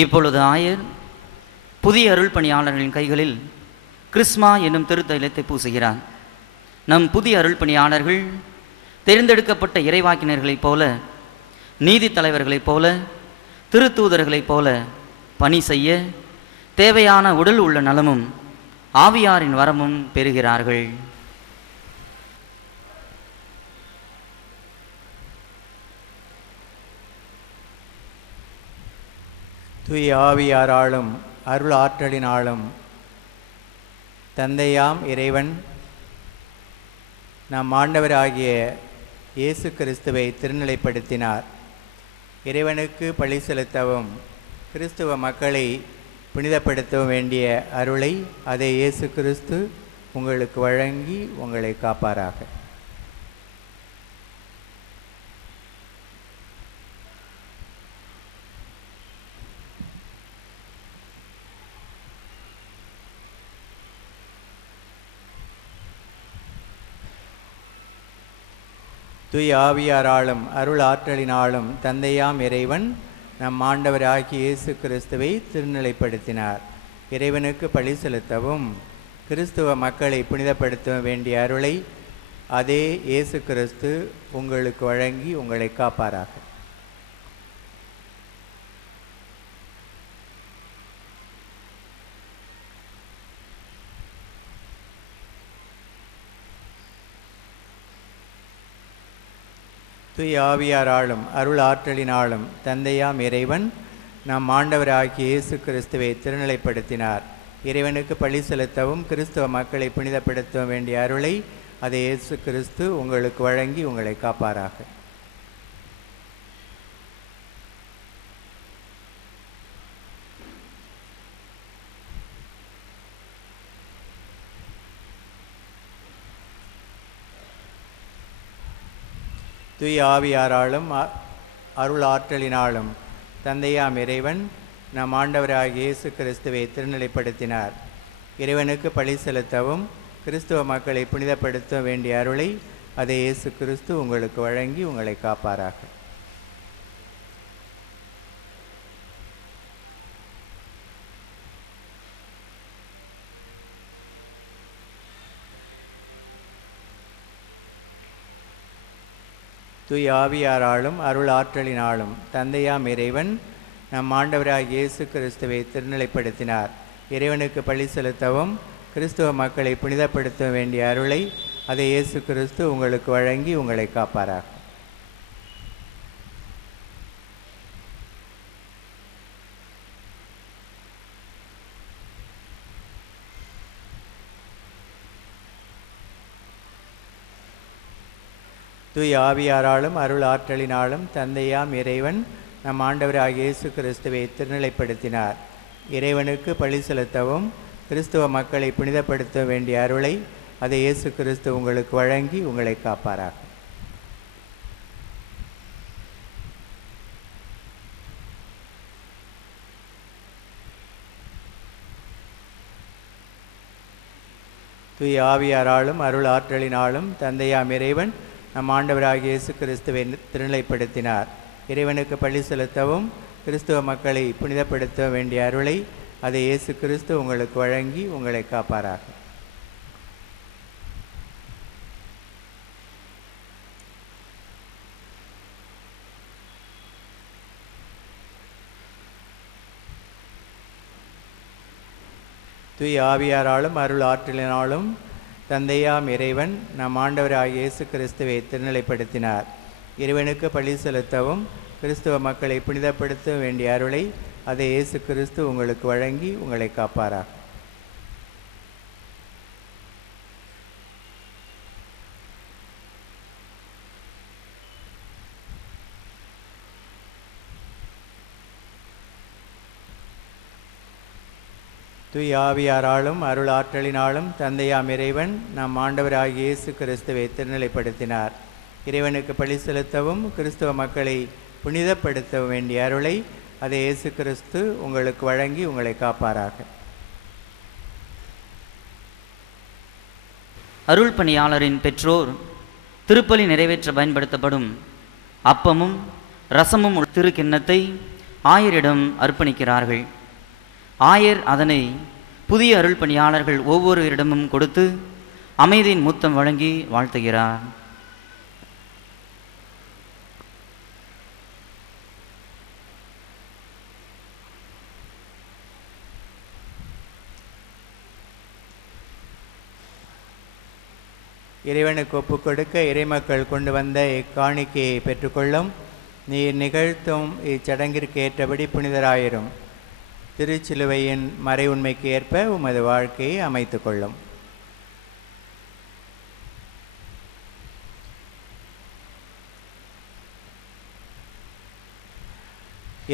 இப்பொழுது ஆயர் புதிய அருள் பணியாளர்களின் கைகளில் கிறிஸ்மா என்னும் திருத்தைலத்தை பூசுகிறார். நம் புதிய அருள் பணியாளர்கள் தேர்ந்தெடுக்கப்பட்ட இறைவாக்கினர்களைப் போல, நீதி தலைவர்களைப் போல, திருத்தூதர்களைப் போல பணி செய்ய தேவையான உடல் உள்ள நலமும் ஆவியாரின் வரமும் பெறுகிறார்கள். தூய ஆவியாராலும் அருள் ஆற்றலினாலும் தந்தையாம் இறைவன் நம் ஆண்டவராகிய இயேசு கிறிஸ்துவை திருநிலைப்படுத்தினார். இறைவனுக்கு பழி செலுத்தவும் கிறிஸ்துவ மக்களை புனிதப்படுத்தவும் வேண்டிய அருளை அதை இயேசு கிறிஸ்து உங்களுக்கு வழங்கி உங்களை காப்பாராக. தூய ஆவியாராலும் அருள் ஆற்றலினாலும் தந்தையாம் இறைவன் நம் ஆண்டவராகிய இயேசு கிறிஸ்துவை திருநிலைப்படுத்தினார். இறைவனுக்கு பழி செலுத்தவும் கிறிஸ்துவ மக்களை புனிதப்படுத்த வேண்டிய அருளை அதே இயேசு கிறிஸ்து உங்களுக்கு வழங்கி உங்களை காப்பாராக. தூய ஆவியாராலும் அருள் ஆற்றலினாலும் தந்தையாம் இறைவன் நம் ஆண்டவராகிய இயேசு கிறிஸ்துவை திருநிலைப்படுத்தினார். இறைவனுக்கு பழி செலுத்தவும் கிறிஸ்துவ மக்களை புனிதப்படுத்த வேண்டிய அருளை அதை இயேசு கிறிஸ்து உங்களுக்கு வழங்கி உங்களை காப்பாராக. தூய ஆவியாராலும் அருள் ஆற்றலினாலும் தந்தையாம் இறைவன் நம் ஆண்டவராகிய இயேசு கிறிஸ்துவை திருநிலைப்படுத்தினார். இறைவனுக்கு பழி செலுத்தவும் கிறிஸ்துவ மக்களை புனிதப்படுத்த வேண்டிய அருளை அதை இயேசு கிறிஸ்து உங்களுக்கு வழங்கி உங்களை காப்பாராக. தூய ஆவியாராலும் அருள் ஆற்றலினாலும் தந்தையாம் இறைவன் நம் ஆண்டவராகிய இயேசு கிறிஸ்துவை திருநிலைப்படுத்தினார். இறைவனுக்கு பழி செலுத்தவும் கிறிஸ்துவ மக்களை புனிதப்படுத்த வேண்டிய அருளை அதை இயேசு கிறிஸ்து உங்களுக்கு வழங்கி உங்களை காப்பாராக. தூய ஆவியாராலும் அருள் ஆற்றலினாலும் தந்தையாம் இறைவன் நம் ஆண்டவராகிய இயேசு கிறிஸ்துவை திருநிலைப்படுத்தினார். இறைவனுக்கு பழி செலுத்தவும் கிறிஸ்துவ மக்களை புனிதப்படுத்த வேண்டிய அருளை அதை இயேசு கிறிஸ்து உங்களுக்கு வழங்கி உங்களை காப்பாராக. தூய ஆவியாராலும் அருள் ஆற்றலினாலும் தந்தையாம் இறைவன் நம் ஆண்டவராகிய இயேசு கிறிஸ்துவை திருநிலைப்படுத்தினார். இறைவனுக்கு பழி செலுத்தவும் கிறிஸ்துவ மக்களை புனிதப்படுத்த வேண்டிய அருளை அதை இயேசு கிறிஸ்து உங்களுக்கு வழங்கி உங்களை காப்பாராக. தூய ஆவியாராலும் அருள் ஆற்றலினாலும் தந்தையாம் இறைவன் நம் ஆண்டவராகிய இயேசு கிறிஸ்துவை திருநிலைப்படுத்தினார். இறைவனுக்கு பழி செலுத்தவும் கிறிஸ்துவ மக்களை புனிதப்படுத்த வேண்டிய அருளை அதை இயேசு கிறிஸ்து உங்களுக்கு வழங்கி உங்களை காப்பாராக. தூய ஆவியாராலும் அருள் ஆற்றலினாலும் தந்தையாம் இறைவன் நம் ஆண்டவராகிய இயேசு கிறிஸ்துவை திருநிலைப்படுத்தினார். இறைவனுக்கு பழி செலுத்தவும் கிறிஸ்துவ மக்களை புனிதப்படுத்த வேண்டிய அருளை அதை இயேசு கிறிஸ்து உங்களுக்கு வழங்கி உங்களை காப்பாராக. அருள் பணியாளரின் பெற்றோர் திருப்பலி நிறைவேற்ற பயன்படுத்தப்படும் அப்பமும் ரசமும் திருக்கிண்ணத்தை ஆயரிடம் அர்ப்பணிக்கிறார்கள். ஆயர் அதனை புதிய அருள் பணியாளர்கள் ஒவ்வொருவரிடமும் கொடுத்து அமைதியின் முத்தம் வழங்கி வாழ்த்துகிறார். இறைவனுக்கு ஒப்புக் கொடுக்க இறைமக்கள் கொண்டு வந்த இக்காணிக்கையை பெற்றுக்கொள்ளும். நீர் நிகழ்த்தும் இச்சடங்கிற்கு ஏற்றபடி புனிதராயிரும். திருச்சிலுவையின் மறை உண்மைக்கு ஏற்ப உமது வாழ்க்கையை அமைத்து கொள்ளும்.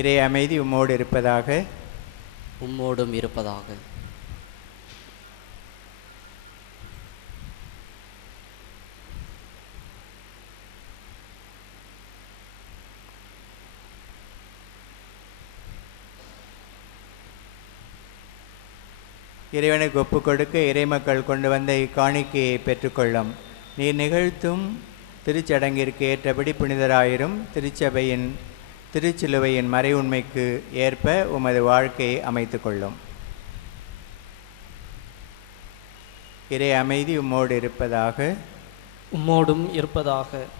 இறை அமைதி உம்மோடு இருப்பதாக. உம்மோடும் இருப்பதாக. இறைவனுக்கு ஒப்புக் கொடுக்க இறைமக்கள் கொண்டு வந்த இக்காணிக்கையை பெற்றுக்கொள்ளும். நீர் நிகழ்த்தும் திருச்சடங்கிற்கு ஏற்றபடி புனிதராயிரும். திருச்சபையின் திருச்சிலுவையின் மறை உண்மைக்கு ஏற்ப உமது வாழ்க்கையை அமைத்து கொள்ளும். இறை அமைதி உம்மோடு இருப்பதாக. உம்மோடும் இருப்பதாக.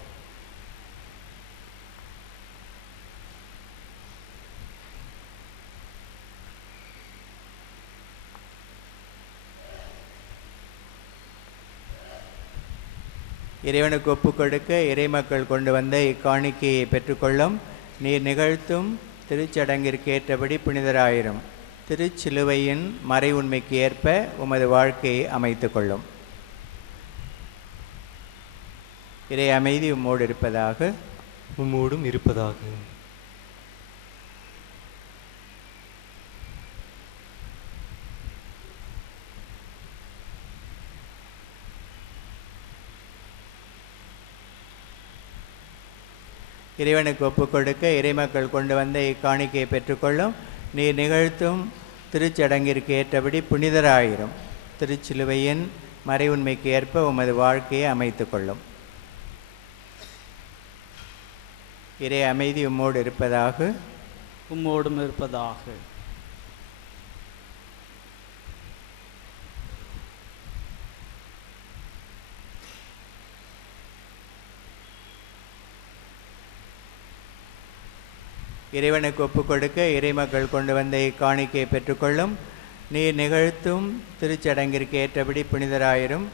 இறைவனுக்கு ஒப்புக் கொடுக்க இறைமக்கள் கொண்டு வந்த இக்காணிக்கையை பெற்றுக்கொள்ளும். நீர் நிகழ்த்தும் திருச்சடங்கிற்கு ஏற்றபடி புனிதராயிரும். திருச்சிலுவையின் மறை உண்மைக்கு ஏற்ப உமது வாழ்க்கையை அமைத்து கொள்ளும். இறை அமைதி உம்மோடு இருப்பதாக. உம்மோடும் இருப்பதாக. இறைவனுக்கு ஒப்புக் கொடுக்க இறைமக்கள் கொண்டு வந்த இக்காணிக்கையை பெற்றுக்கொள்ளும். நீர் நிகழ்த்தும் திருச்சடங்கிற்கு ஏற்றபடி புனிதராயிரும். திருச்சிலுவையின் மறை உண்மைக்கு ஏற்ப உமது வாழ்க்கையை அமைத்து கொள்ளும். இறை அமைதி உம்மோடு இருப்பதாக. உம்மோடும் இருப்பதாக. இறைவனுக்கு ஒப்புக் கொடுக்க இறைமக்கள் கொண்டு வந்த இக்காணிக்கையை பெற்றுக்கொள்ளும். நீர் நிகழ்த்தும் திருச்சடங்கிற்கு ஏற்றபடி புனிதராயிரும்.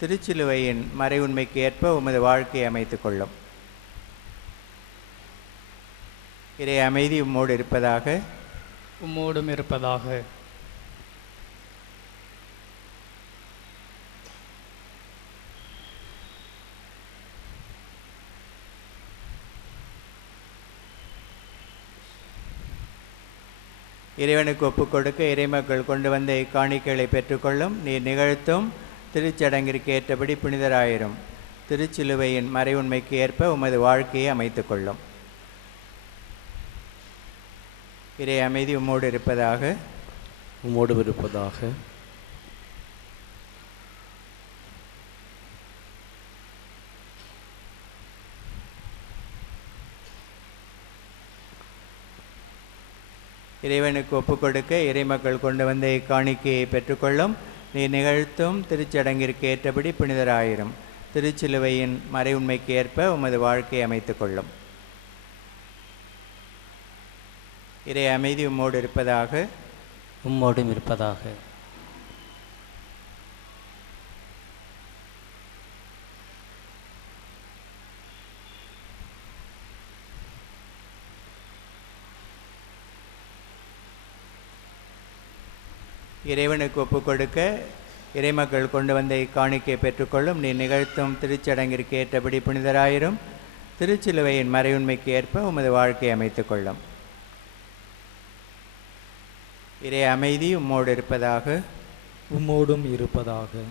திருச்சிலுவையின் மறை உண்மைக்கு ஏற்ப உமது வாழ்க்கையை அமைத்து கொள்ளும். இறை அமைதி உம்மோடு இருப்பதாக. உம்மோடும் இருப்பதாக. இறைவனுக்கு ஒப்புக் கொடுக்க இறைமக்கள் கொண்டு வந்த இக்காணிக்கைகளை பெற்றுக்கொள்ளும். நீர் நிகழ்த்தும் திருச்சடங்கிற்கு ஏற்றபடி புனிதராயிரும். திருச்சிலுவையின் மறை உண்மைக்கு ஏற்ப உமது வாழ்க்கையை அமைத்து கொள்ளும். இறை அமைதி உம்மோடு இருப்பதாக. உம்மோடு இருப்பதாக. இறைவனுக்கு ஒப்புக் கொடுக்க இறைமக்கள் கொண்டு வந்த இக்காணிக்கையை பெற்றுக்கொள்ளும். நீர் நிகழ்த்தும் திருச்சடங்கிற்கு ஏற்றபடி புனிதராயிரும். திருச்சிலுவையின் மறை உண்மைக்கு ஏற்ப உமது வாழ்க்கையை அமைத்து கொள்ளும். இறை அமைதி உம்மோடு இருப்பதாக. உம்மோடும் இருப்பதாக. இறைவனுக்கு ஒப்புக் கொடுக்க இறைமக்கள் கொண்டு வந்த இக்காணிக்கையை பெற்றுக்கொள்ளும். நீர் நிகழ்த்தும் திருச்சடங்கிற்கு ஏற்றபடி புனிதராயிரும். திருச்சிலுவையின் மறை உண்மைக்கு ஏற்ப உமது வாழ்க்கையை அமைத்து கொள்ளும். இறை அமைதி உம்மோடு இருப்பதாக. உம்மோடும் இருப்பதாக.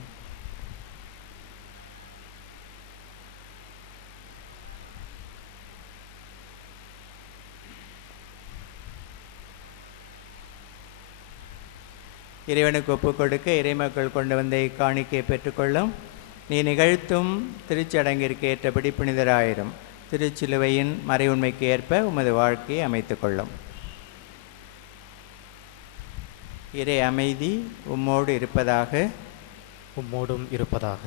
இறைவனுக்கு ஒப்புக் கொடுக்க இறைமக்கள் கொண்டு வந்த இக்காணிக்கையை பெற்றுக்கொள்ளும். நீ நிகழ்த்தும் திருச்சடங்கிற்கு ஏற்றபடி புனிதராயிரும். திருச்சிலுவையின் மறை உண்மைக்கு ஏற்ப உமது வாழ்க்கையை அமைத்து கொள்ளும். இறை அமைதி உம்மோடு இருப்பதாக. உம்மோடும் இருப்பதாக.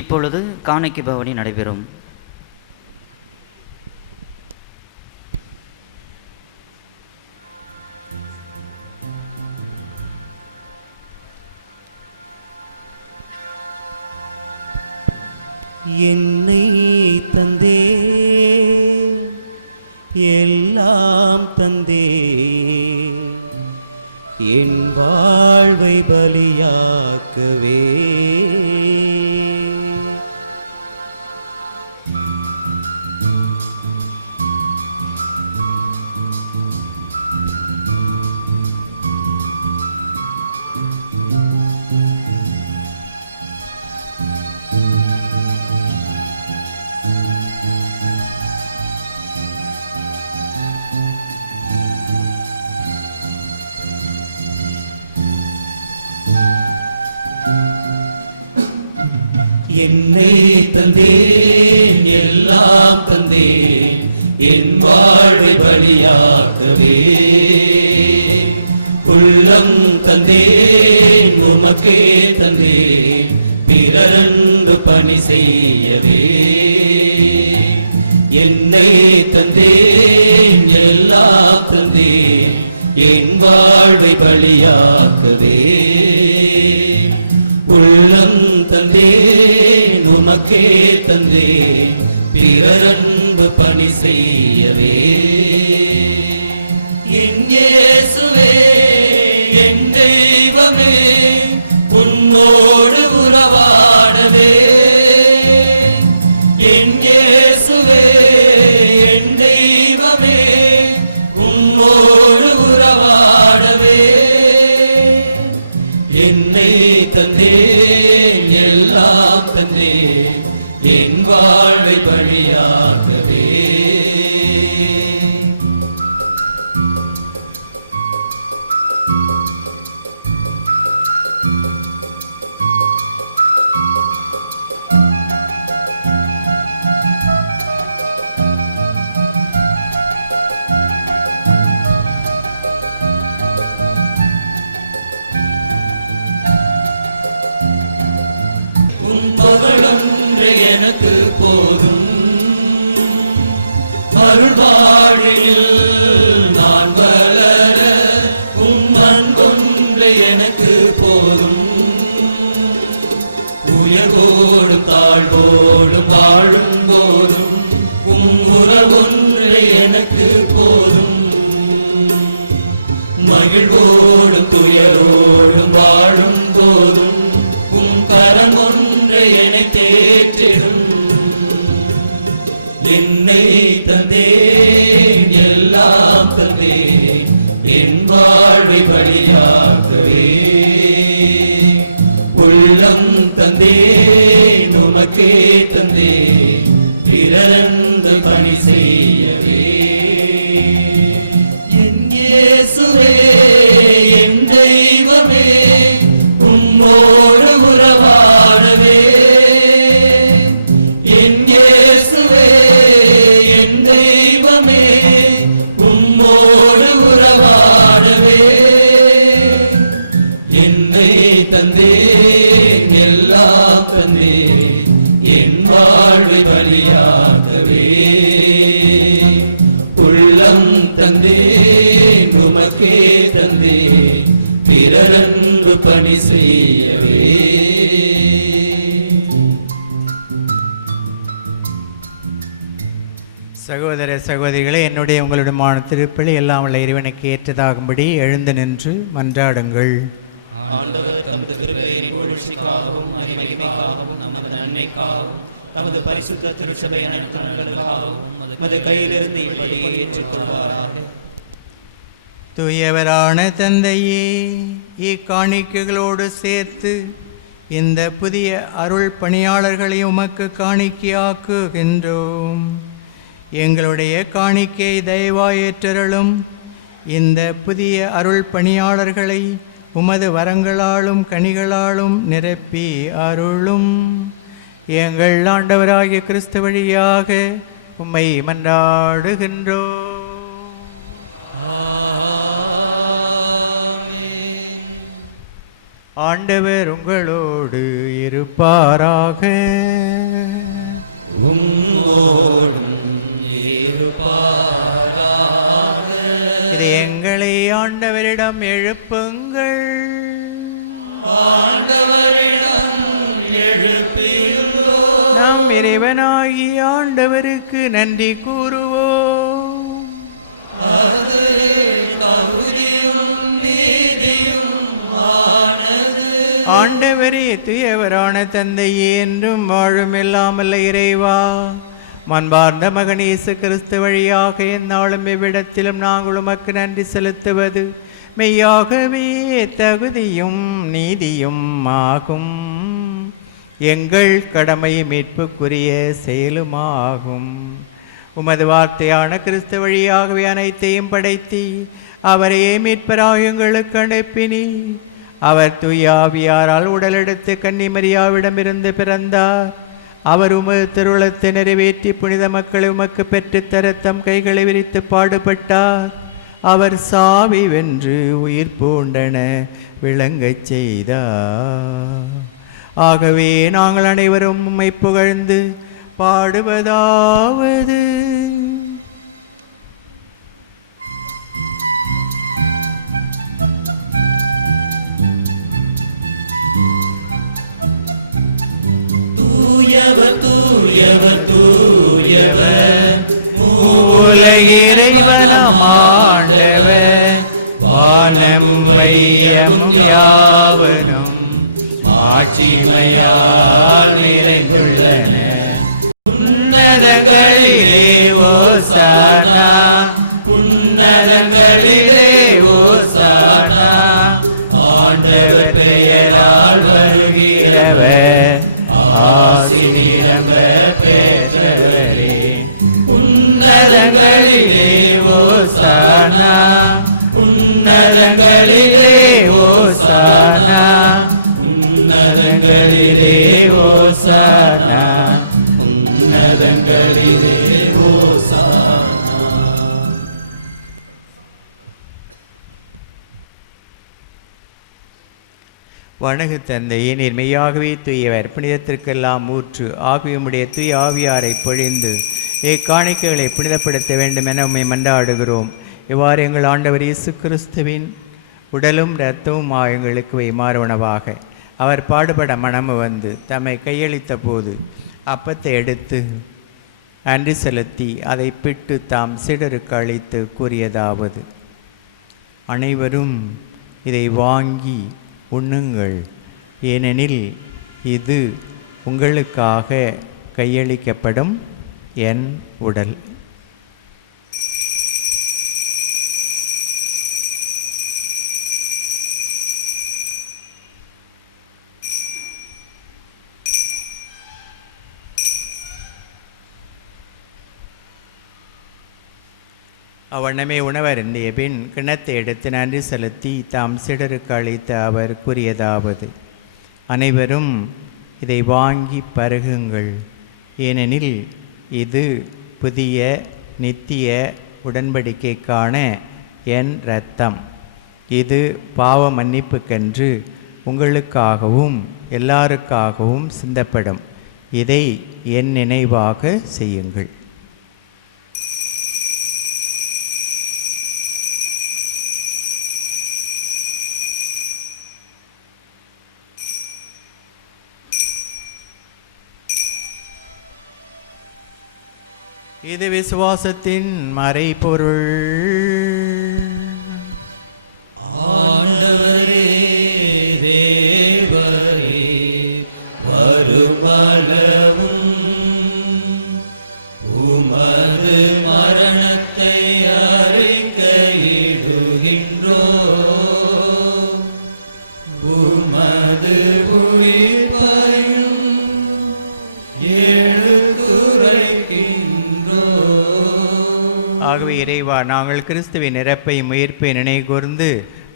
இப்பொழுது காணிக்கை பவனி நடைபெறும். என்னை தந்தே எல்லாம் தந்தே என் வாழ்வை பலியாக்கவே என்னை தந்தேன் எல்லாம் தந்தேன் என் வாழ்வை பலியாக்கவே உள்ளம் தந்தேன் உமக்கே தந்தேன் பிறரன்று பணி செய்யவே என்னை தந்தேன் எல்லாம் தந்தேன் என் வாழ்வை பலியாக்கவே உள்ளம் தந்தேன் உமக்கே தந்தேன் பிறரன்பு பணி செய்யவே என் இயேசுவே என் தெய்வமே உன்னோடு உறவாடவே என் இயேசுவே என் தெய்வமே உன்னோடு உறவாடவே என்னை தந்தேன், எல்லாம் தந்தேன், என் வாழ்வை பலியாகவே. புகழொன்று எனக்கு போதும், அருள்வாழில் நான் வளர அன்பொன்று எனக்கு போதும். உயர்வோடும் தாழ்வோடும் வாழும் போதும் உறவொன்று எனக்கு போதும். மகிழ்வோடும் துயரோடும் வாழும் போதும் கரம் ஒன்று என்னை தேற்றிடும். என்னை தந்தேன், எல்லாம் தந்தேன், என் வாழ்வை பலியாகவே. உள்ளம் தந்தேன், உமக்கே தந்தேன், பிறரன்பு பணி செய்யவே. என் இயேசுவே, என் தெய்வமே, உம்மோடு உறவாடவே. என் இயேசுவே, என் தெய்வமே, உம்மோடு உறவாடவே. என்னை தந்தேன், எல்லாம் தந்தேன், என் வாழ்வை பலியாகவே. உள்ளம் தந்தேன், உமக்கே தந்தேன், பிறரன்பு பணி செய்யவே. சகோதர சகோதரிகளே, என்னுடைய உங்களுடைய திருப்பலி எல்லாம் உள்ள இறைவனுக்கு ஏற்றதாகும்படி எழுந்து நின்று மன்றாடுங்கள். ஆண்டவர் தமது கிருபையின் புகழ்ச்சிக்காகவும் மகிமைக்காகவும் நமது நன்மைக்காகவும் தமது பரிசுத்த திருச்சபை அனைத்துக்காகவும் மது கையிலிருந்து இப்படி ஏற்றுக்கொள்வாராக. தூயவரான தந்தையே, இக்காணிக்கைகளோடு சேர்த்து இந்த புதிய அருள் பணியாளர்களை உமக்கு காணிக்கையாக்குகின்றோம். எங்களுடைய காணிக்கை தயவாயேற்றருளும். இந்த புதிய அருள் பணியாளர்களை உமது வரங்களாலும் கனிகளாலும் நிரப்பி அருளும். எங்கள் ஆண்டவராகிய கிறிஸ்து வழியாக உம்மை மன்றாடுகின்றோம். ஆண்டவர் உங்களோடு இருப்பாராக. உம்மோடும் இருப்பாராக. இது எங்களை ஆண்டவரிடம் எழுப்புங்கள். ஆண்டவரிடம் எழுப்பியுள்ளோம். நாம் இறைவனாகிய ஆண்டவருக்கு நன்றி கூறுவோம். அது தகுதியும் நீதியும் ஆனது. ஆண்டவரே, தூயவரான தந்தையே, என்றும் வாழும் இல்லாமல் இறைவா, மன்பார்ந்த மகன் இயேசு கிறிஸ்து வழியாக எந்நாளும் இவ்விடத்திலும் நாங்கள் உமக்கு நன்றி செலுத்துவது மெய்யாகவே தகுதியும் நீதியும் ஆகும். எங்கள் கடமை மீட்புக்குரிய செயலுமாகும். உமது வார்த்தையான கிறிஸ்து வழியாகவே அனைத்தையும் படைத்தி அவரையே மீட்பராக எங்களுக்கு அனுப்பினி. அவர் தூயாவியாரால் உடலெடுத்து கன்னிமரியாவிடமிருந்து பிறந்தார். அவர் உமது திருவுளத்தை நிறைவேற்றி புனித மக்களை உமக்கு பெற்றுத்தர தம் கைகளை விரித்து பாடுபட்டார். அவர் சாவி வென்று உயிர் பூண்டன விளங்கச் செய்தார். ஆகவே நாங்கள் அனைவரும் உம்மை புகழ்ந்து பாடுவதாவது: தூயவர் தூயவர் தூயவர் மூலகிறைவனம் ஆண்டவர், வானமும் வையமும் யாவனும் ஆட்சிமையால் நிறைந்துள்ளன. உன்னதங்களிலே ஓசானா, உன்னதங்களிலே ஓசானா. ஆண்டவர் பெயரால் வருகிறவர் ஆசி நிரம்ப பெற்றவரே. உன்னதங்களிலே ஓசானா, உன்னதங்களிலே ஓசானா, உன்னதங்களிலே ஓசானா, உன்னதங்களிலே ஓசானா. வணங்கு தந்தையே, நீர் மெய்யாகவே தூயவர், புனிதத்திற்கெல்லாம் ஊற்று ஆகிய உம்முடைய தூய ஆவியாரை பொழிந்து இக்காணிக்கைகளை புனிதப்படுத்த வேண்டும் என உம்மை மன்றாடுகிறோம். இவ்வாறு எங்கள் ஆண்டவர் இயேசு கிறிஸ்துவின் உடலும் இரத்தமும் எங்களுக்கு மாறுவனவாக. அவர் பாடுபட மனமு வந்து தம்மை கையளித்த போது அப்பத்தை எடுத்து அன்றி செலுத்தி அதை பிட்டு தாம் சீடருக்கு அளித்து கூறியதாவது: அனைவரும் இதை வாங்கி உண்ணுங்கள், ஏனெனில் இது உங்களுக்காக கையளிக்கப்படும் என் உடல். அவ்வண்ணமே உணவருந்திய பின் கிண்ணத்தை எடுத்து நன்றி செலுத்தி தாம் சீடருக்கு அளித்த அவர் கூறியதாவது: அனைவரும் இதை வாங்கி பருகுங்கள், ஏனெனில் இது புதிய நித்திய உடன்படிக்கைக்கான என் இரத்தம். இது பாவ மன்னிப்புக்கென்று உங்களுக்காகவும் எல்லாருக்காகவும் சிந்தப்படும். இதை என் நினைவாக செய்யுங்கள். இது விசுவாசத்தின் மறைபொருள். ஆண்டவரே தேவரே, வருமளவும் உமது மரணத்தை அறிக்கையிடுகின்றோம், உமது உயிர்ப்பையும் எடுத்துரைக்கின்றோம். ஆகவே இறைவா, நாங்கள் கிறிஸ்துவின் இறப்பை உயிர்ப்பை நினைகூர்ந்து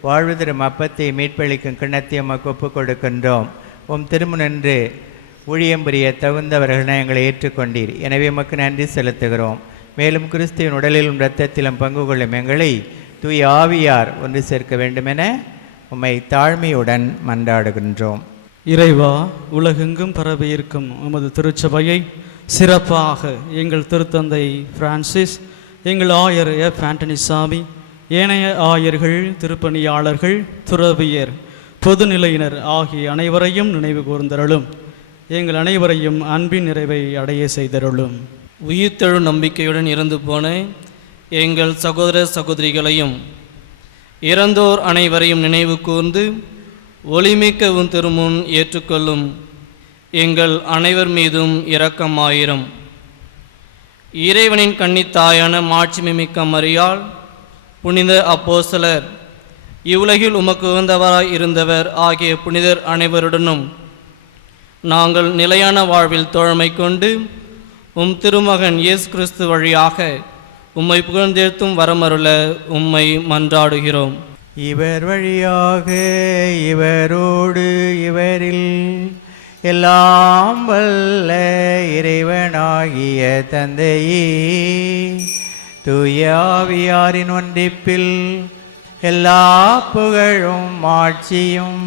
வாழ்வு தரும் அப்பத்தை மீட்பளிக்கும் கிண்ணத்தை உமக்கு ஒப்புக் கொடுக்கின்றோம். உம் திருமுனின்று ஊழியம் புரிய தகுந்தவர்கள் எங்களை ஏற்றுக்கொண்டீர். எனவே உமக்கு நன்றி செலுத்துகிறோம். மேலும் கிறிஸ்துவின் உடலிலும் இரத்தத்திலும் பங்கு கொள்ளும் எங்களை தூய ஆவியார் ஒன்று சேர்க்க வேண்டுமென உம்மை தாழ்மையுடன் மன்றாடுகின்றோம். இறைவா, உலகெங்கும் பரவியிருக்கும் உமது திருச்சபையை சிறப்பாக எங்கள் திருத்தந்தை பிரான்சிஸ், எங்கள் ஆயர் எஃப் ஆண்டனி சாமி, ஏனைய ஆயர்கள், திருப்பணியாளர்கள், துறவியர், பொதுநிலையினர் ஆகிய அனைவரையும் நினைவு கூர்ந்தருளும். எங்கள் அனைவரையும் அன்பின் நிறைவை அடைய செய்தருளும். உயிர்த்தெழு நம்பிக்கையுடன் இறந்து போன எங்கள் சகோதர சகோதரிகளையும் இறந்தோர் அனைவரையும் நினைவு கூர்ந்து ஒளிமிக்க உன் திருமுன் ஏற்றுக்கொள்ளும். எங்கள் அனைவர் மீதும் இரக்கமாயிரும். இறைவனின் கன்னித்தாயான மாட்சிமிக்க மரியாள், புனித அப்போஸ்தலர், இவ்வுலகில் உமக்கு உகந்தவராய் இருந்தவர் ஆகிய புனிதர் அனைவருடனும் நாங்கள் நிலையான வாழ்வில் தோழமை கொண்டு உம் திருமகன் இயேசு கிறிஸ்து வழியாக உம்மை புகழ்ந்தேத்தும் வரமருள உம்மை மன்றாடுகிறோம். இவர் வழியாக, இவரோடு, இவரில் எல்லாம் வல்ல இறைவனாகிய தந்தையே, தூய ஆவியாரின் ஒன்றிப்பில் எல்லா புகழும் ஆட்சியும்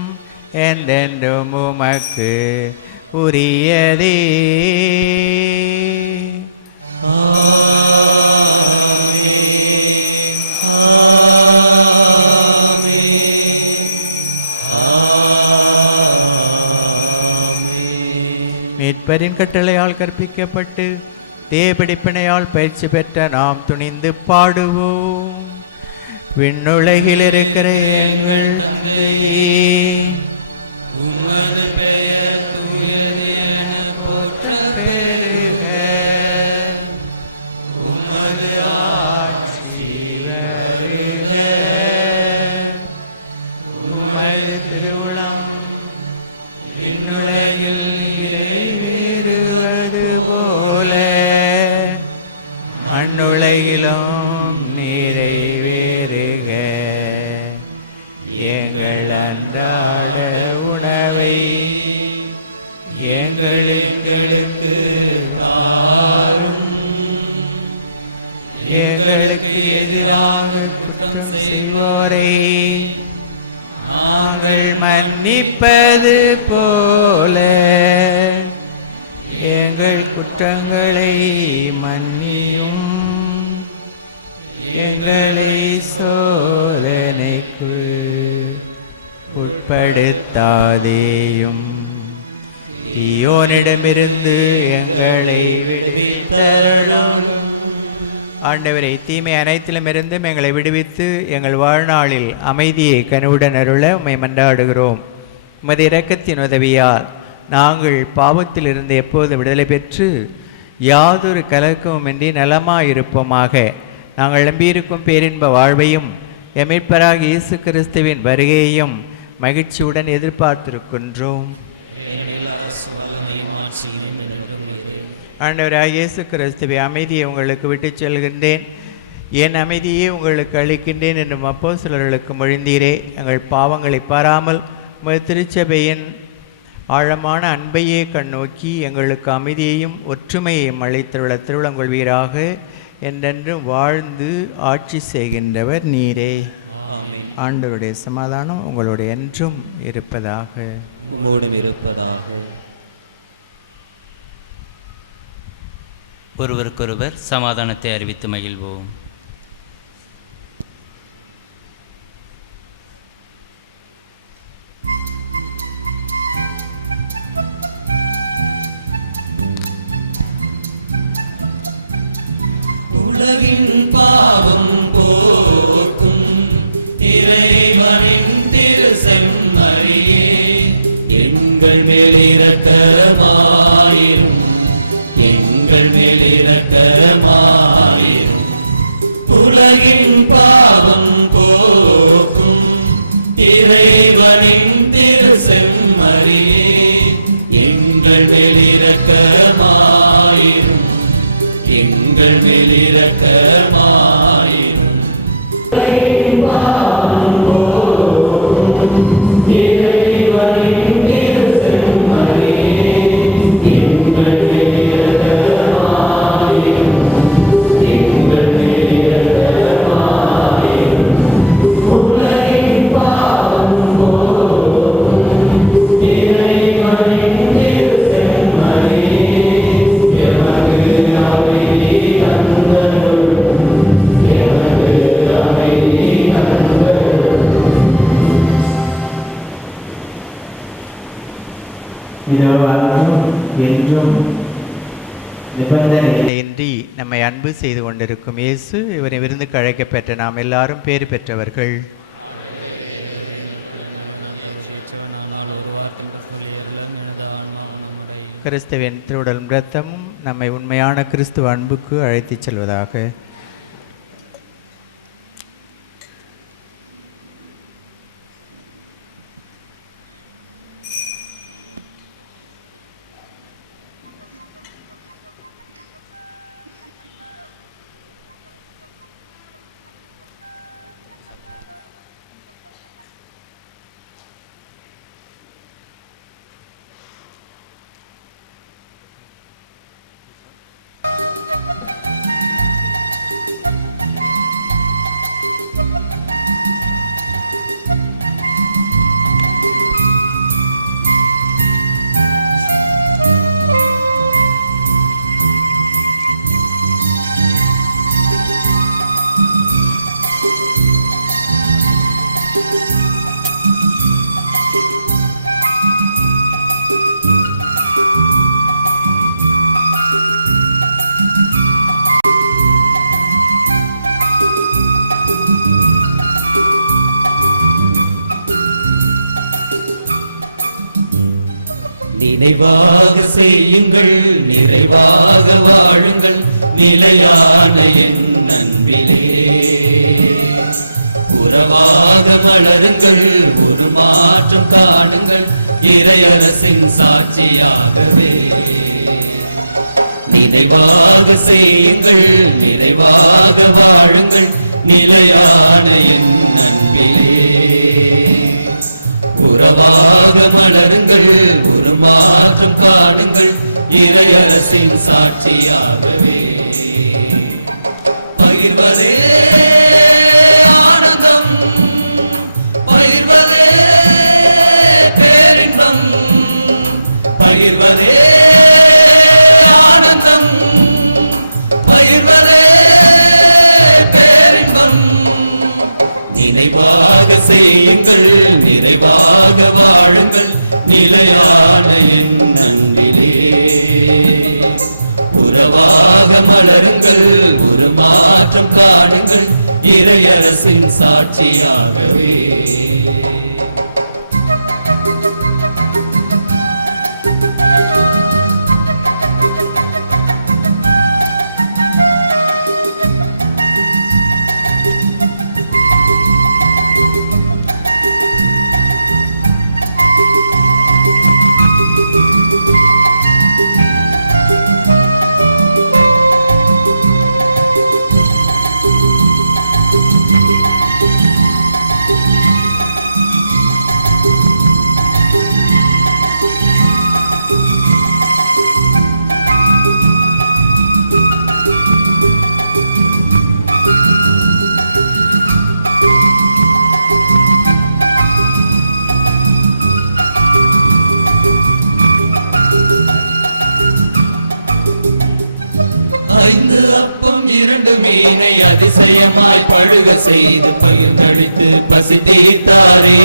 என்றென்றும் உமக்கு உரியதே. மீட்பரின் கட்டளையால் கற்பிக்கப்பட்டு தேபிடிப்பினையால் பயிற்சி பெற்ற நாம் துணிந்து பாடுவோம். விண்ணுலகில் இருக்கிற எங்கள் தந்தையே, உமது பெயர் தூயது என போற்ற பெறுக. உமது ஆட்சி வருக. உமது திருவுளம் நிறைவேறுக. எங்கள் அன்றாட உணவை எங்களுக்கு தாரும். எங்களுக்கு எதிராக குற்றம் செய்வோரை நாங்கள் மன்னிப்பது போல எங்கள் குற்றங்களை மன்னியும். எங்களை சோதனைக்கு உட்படுத்தாதேயும், தீயோனிடமிருந்து எங்களை விடுவித்தருளும். ஆண்டவரை, தீமை அனைத்திலும் இருந்தும் எங்களை விடுவித்து எங்கள் வாழ்நாளில் அமைதியை கனிவுடன் அருள உம்மை மன்றாடுகிறோம். உமது இரக்கத்தின் உதவியால் நாங்கள் பாவத்தில் இருந்து எப்போது விடுதலை பெற்று யாதொரு கலக்கமுமின்றி நலமாயிருப்போமாக. நாங்கள் நம்பியிருக்கும் பேரின்ப வாழ்வையும் எமீட்பராக இயேசு கிறிஸ்துவின் வருகையையும் மகிழ்ச்சியுடன் எதிர்பார்த்திருக்கின்றோம். ஆண்டவராக இயேசு கிறிஸ்துவை, அமைதியை உங்களுக்கு விட்டுச் செல்கின்றேன், என் அமைதியை உங்களுக்கு அளிக்கின்றேன் என்றும் அப்போஸ்தலர்களுக்கு மொழிந்தீரே. எங்கள் பாவங்களை பாராமல் உமது திருச்சபையின் ஆழமான அன்பையே கண்ணோக்கி எங்களுக்கு அமைதியையும் ஒற்றுமையையும் அளித்துள்ள திருவிழங்கொள்வீராக. என்றென்றும் வாழ்ந்து ஆட்சி செய்கின்றவர் நீரே. ஆண்டவருடைய சமாதானம் உங்களுடைய என்றும் இருப்பதாக. உம்மோடும் இருப்பதாக. ஒருவருக்கொருவர் சமாதானத்தை அறிவித்து மகிழ்வோம். உலகின் பாவம் போக்கும் இறைவனின் திருசெம்மறியே, எங்கள் மேல் இரக்கமாயிரும், எங்கள் மேல் இரக்கமாயிரும். உலகின் பாவம் போக்கும் இறைவனின் திருசெம்மறியே, எங்கள் மேல் இரக்கமாயிரும், எங்கள் மேல் இரக்கமாயிரும். நிபந்தனையின்றி நம்மை அன்பு செய்து கொண்டிருக்கும் இயேசு, இவரை விருந்துக்கு அழைக்கப்பெற்ற நாம் எல்லாரும் பேறு பெற்றவர்கள். கிறிஸ்துவின் திருவுடலும் இரத்தமும் நம்மை உண்மையான கிறிஸ்துவ அன்புக்கு அழைத்துச் செல்வதாக. நினைவாக செய்யுங்கள், நிறைவாக வாழுங்கள், நிலையான என் அன்பிலே உறவாக மலருங்கள், ஒரு மாற்றம் காணுங்கள், இறையரசின் சாட்சியாகவே. நினைவாக செய்யுங்கள், நிறைவாக வாழுங்கள், நிலையான என் அன்பிலே. உறவாக மலருங்கள், ஒரு மாற்றம் காணுங்கள், இறையரசின் சாட்சியாகவே. பகிர்வதே ஆனந்தம், பகிர்வதே பேரின்பம், பகிர்வதே ஆனந்தம், பகிர்வதே பேரின்பம். நினைவாக செய்யுங்கள், நிறைவாக வாழுங்கள், நிலையான என் அன்பிலே. உறவாக மலருங்கள், ஒரு மாற்றம் காணுங்கள், இறையரசின் சாட்சியாகவே. ஐந்து அப்பம் இரண்டு மீனை அதிசயமாய் பழுக செய்து பகிர்ந்தளித்து பசி தீர்த்தாரே.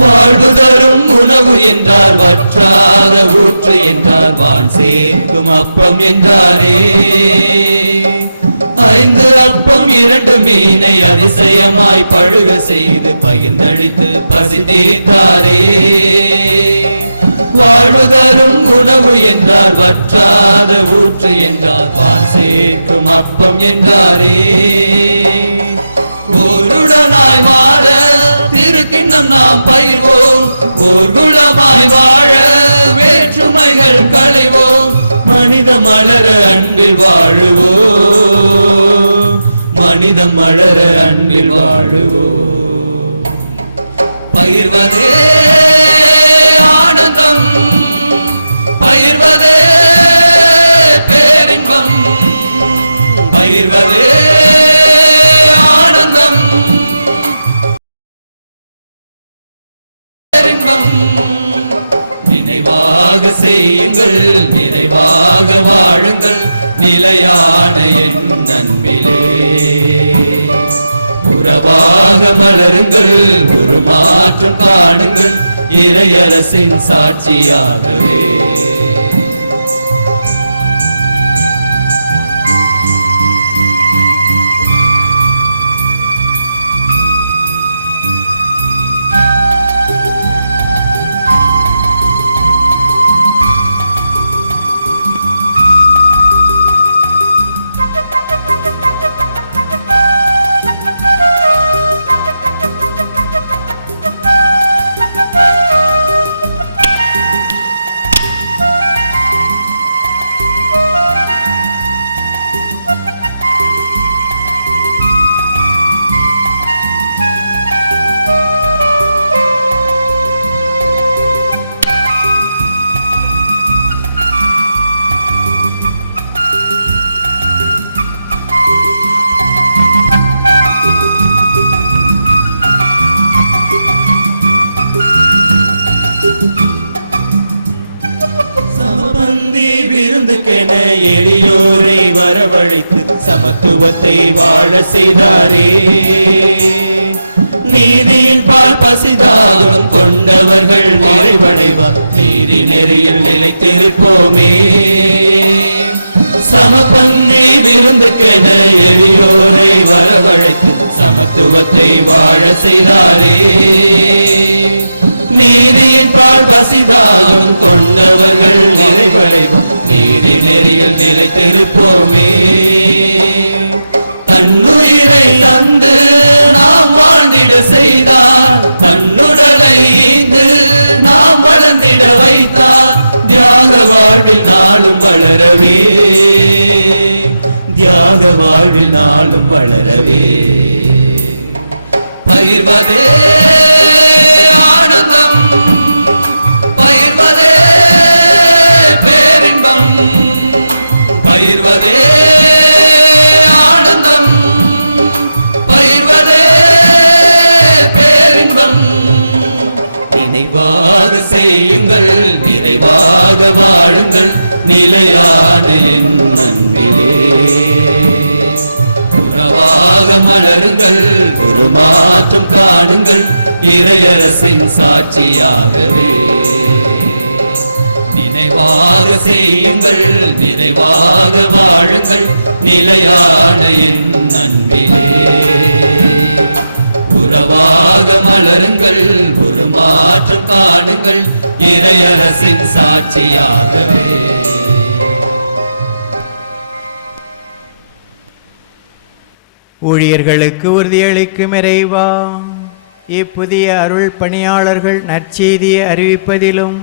வாழ்வு தரும் உணவு என்றார், வற்றாத ஊற்று என்றார், வான் சேர்க்கும் அப்பம் என்றாரே. ஐந்து அப்பம் இரண்டு மீனை அதிசயமாய் பழுக செய்து பகிர்ந்தளித்து பசி தீர்த்தாரே. வாழ்வு தரும் உணவு என்றார், வற்றாத ஊற்று என்றார், வான் சேர்க்கும் அப்பம் என்றாரே. ஓருடனாய் வாழ திருக்கிண்ணம் நாம் பயிர்வோம், ஓர் குலமாய் வாழ வேற்றுமைகள் களைவோம், மனிதம் மலர அன்பில் வாழுவோம், மனிதம் மலர அன்பில் வாழுவோம். பகிர்வதே ஆனந்தம், பகிர்வதே பேரின்பம், பகிர்வதே ஆனந்தம், பேரின்பம். நினைவாக செய்யுங்கள், நிறைவாக வாழுங்கள், நிலையான என் அன்பிலே. உறவாக மலருங்கள், ஒரு மாற்றம் காணுங்கள், இறையரசின் சாட்சியாகவே. விருந்துக்கென எளியோரை வரவழைத்து சமத்துவத்தை வாழ செய்தாரே. நீதியின் பால் பசிதாகம் கொண்டவர்கள் நிறைவடைவார், நீதி நெறியில் நிலைத்திருப்போமே. சமபந்தி விருந்துக்கென எளியோரை வரவழைத்து சமத்துவத்தை வாழ செய்தாரே. நீதியின் பால் பசிதாகம் கொண்டவர்கள் நிறைவடைவார், நீதி நெறியில் நிலைத்திருப்போமே. தன்னுயிரை தந்து நாம் வாழ்ந்திட செய்தார், தன்னுடலை ஈந்து நாம் வளர்ந்திட வைத்தார். தியாக வாழ்வில் நாளும் வளரவே, தியாக வாழ்வில் நாளும் வளரவே. பயிர்வதே ஆனந்தம், பயிர்வதே பேரின்பம், பயிர்வதே ஆனந்தம், பயிர்வதே பேரின்பம். நினைவாக செய்யுங்கள், நிறைவாக வாழுங்கள், நிலையான என் அன்பிலே உறவாக மலருங்கள், ஒரு மாற்றம் காணுங்கள், இறையரசின் சாட்சியாகவே. நினைவாக செய்யுங்கள், நிறைவாக வாழுங்கள், நிலையான என் அன்பிலே உறவாக மலருங்கள், ஒரு மாற்றம் காணுங்கள், இறையரசின் சாட்சியாகவே. ஊழியர்களுக்கு உறுதியளிக்கும் இறைவா, இப்புதிய அருள் பணியாளர்கள் நற்செய்தியை அறிவிப்பதிலும்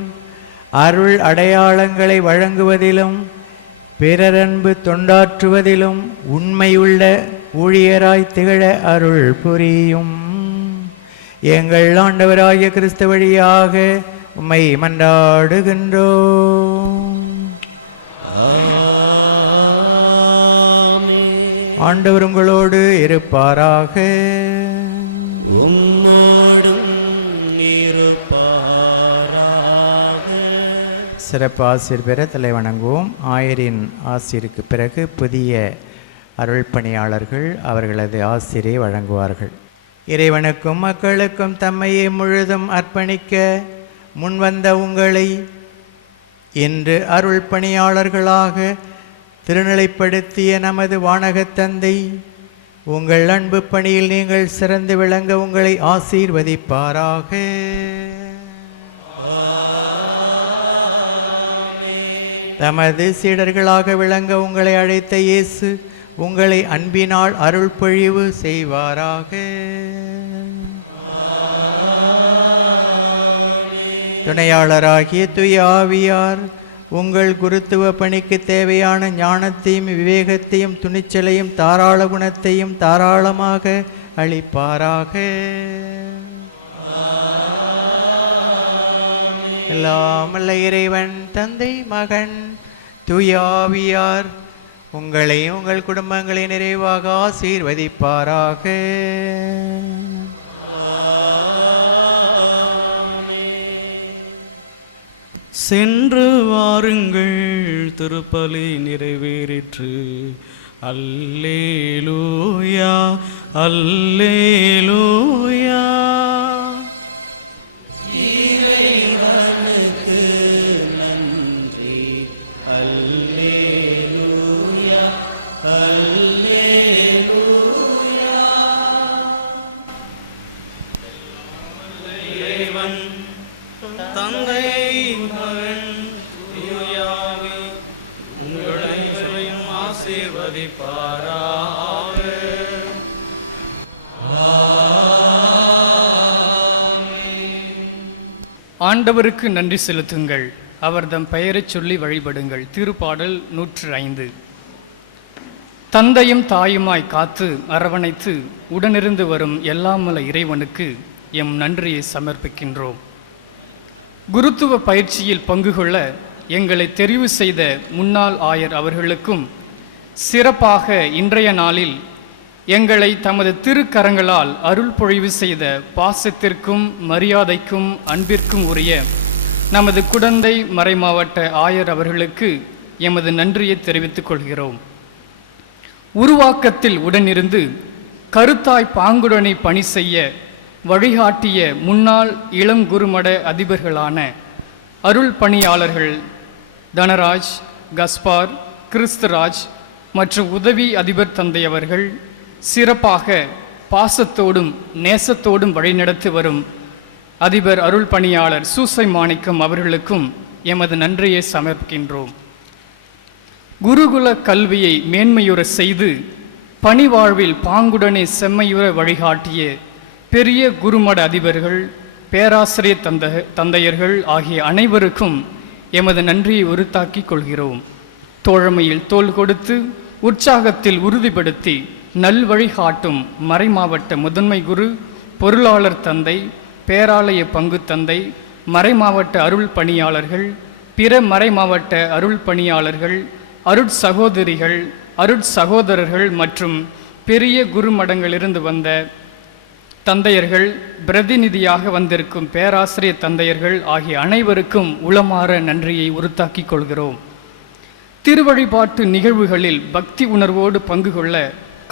அருள் அடையாளங்களை வழங்குவதிலும் பிறரன்பு தொண்டாற்றுவதிலும் உண்மையுள்ள ஊழியராய் திகழ அருள் புரியும். எங்கள் ஆண்டவராகிய கிறிஸ்து வழியாக உம்மை மன்றாடுகின்றோம். ஆண்டவர் உங்களோடு இருப்பாராக. உம்மோடும் இருப்பாராக. சிறப்பு ஆசிரியர் பெற தலை வணங்குவோம். ஆயரின் ஆசிரியருக்கு பிறகு புதிய அருள் பணியாளர்கள் அவர்களது ஆசிரியை வழங்குவார்கள். இறைவனுக்கும் மக்களுக்கும் தம்மையே முழுதும் அர்ப்பணிக்க முன்வந்த உங்களை இன்று அருள் பணியாளர்களாக திருநிலைப்படுத்திய நமது வானகத் தந்தை உங்கள் அன்பு பணியில் நீங்கள் சிறந்து விளங்க உங்களை ஆசீர்வதிப்பாராக. தமது சீடர்களாக விளங்க உங்களை அழைத்த இயேசு உங்களை அன்பினால் அருள் பொழிவு செய்வாராக. துணையாளராகிய தூய ஆவியார் உங்கள் குருத்துவ பணிக்கு தேவையான ஞானத்தையும் விவேகத்தையும் துணிச்சலையும் தாராள குணத்தையும் தாராளமாக அளிப்பாராக. எல்லாம் வல்ல இறைவன் தந்தை மகன் தூய ஆவியார் உங்களையும் உங்கள் குடும்பங்களை நிறைவாக ஆசீர்வதிப்பாராக. சென்று வாருங்கள், திருப்பலி நிறைவேறிற்று. அல்லேலூயா அல்லேலூயா. இறைவனுக்கு நன்றி. அல்லேலூயா அல்லேலூயா. இறைவன் தந்தை மகன் தூயாவி உங்களையும் ஆசீர்வதிப்பாராக. ஆண்டவருக்கு நன்றி செலுத்துங்கள், அவர் தம் பெயரைச் சொல்லி வழிபடுங்கள். திருப்பாடல் 105. தந்தையும் தாயுமாய் காத்து அரவணைத்து உடனிருந்து வரும் எல்லாமல்ல இறைவனுக்கு எம் நன்றியை சமர்ப்பிக்கின்றோம். குருத்துவ பயிற்சியில் பங்கு கொள்ள எங்களை தெரிவு செய்த முன்னாள் ஆயர் அவர்களுக்கும் சிறப்பாக இன்றைய நாளில் எங்களை தமது திருக்கரங்களால் அருள் பொழிவு செய்த பாசத்திற்கும் மரியாதைக்கும் அன்பிற்கும் உரிய நமது குடந்தை மறைமாவட்ட ஆயர் அவர்களுக்கு எமது நன்றியை தெரிவித்துக் கொள்கிறோம். உருவாக்கத்தில் உடனிருந்து கருத்தாய் பாங்குடனை பணி செய்ய வழிகாட்டிய முன்னாள் இளங்குருமட அதிபர்களான அருள் பணியாளர்கள் தனராஜ், கஸ்பார், கிறிஸ்துராஜ் மற்றும் உதவி அதிபர் தந்தையவர்கள் சிறப்பாக பாசத்தோடும் நேசத்தோடும் வழிநடத்தி வரும் அதிபர் அருள் பணியாளர் சூசை மாணிக்கம் அவர்களுக்கும் எமது நன்றியை சமர்ப்பிக்கின்றோம். குருகுல கல்வியை மேன்மையுற செய்து பணிவாழ்வில் பாங்குடனே செம்மையுற வழிகாட்டிய பெரிய குருமட அதிபர்கள், பேராசிரியர் தந்தையர்கள் ஆகிய அனைவருக்கும் எமது நன்றியை உறுத்தாக்கிக் கொள்கிறோம். தோழமையில் தோள் கொடுத்து உற்சாகத்தில் உறுதிப்படுத்தி நல்வழி காட்டும் மறைமாவட்ட முதன்மை குரு, பொருளாளர் தந்தை, பேராலய பங்கு தந்தை, மறைமாவட்ட அருள் பணியாளர்கள், பிற மறைமாவட்ட அருள் பணியாளர்கள், அருட்சகோதரிகள், அருட்சகோதரர்கள் மற்றும் பெரிய குருமடங்களிலிருந்து வந்த தந்தையர்கள், பிரதிநிதியாக வந்திருக்கும் பேராசிரியர் தந்தையர்கள் ஆகிய அனைவருக்கும் உளமாற நன்றியை உறுத்தாக்கிக் கொள்கிறோம். திருவழிபாட்டு நிகழ்வுகளில் பக்தி உணர்வோடு பங்கு கொள்ள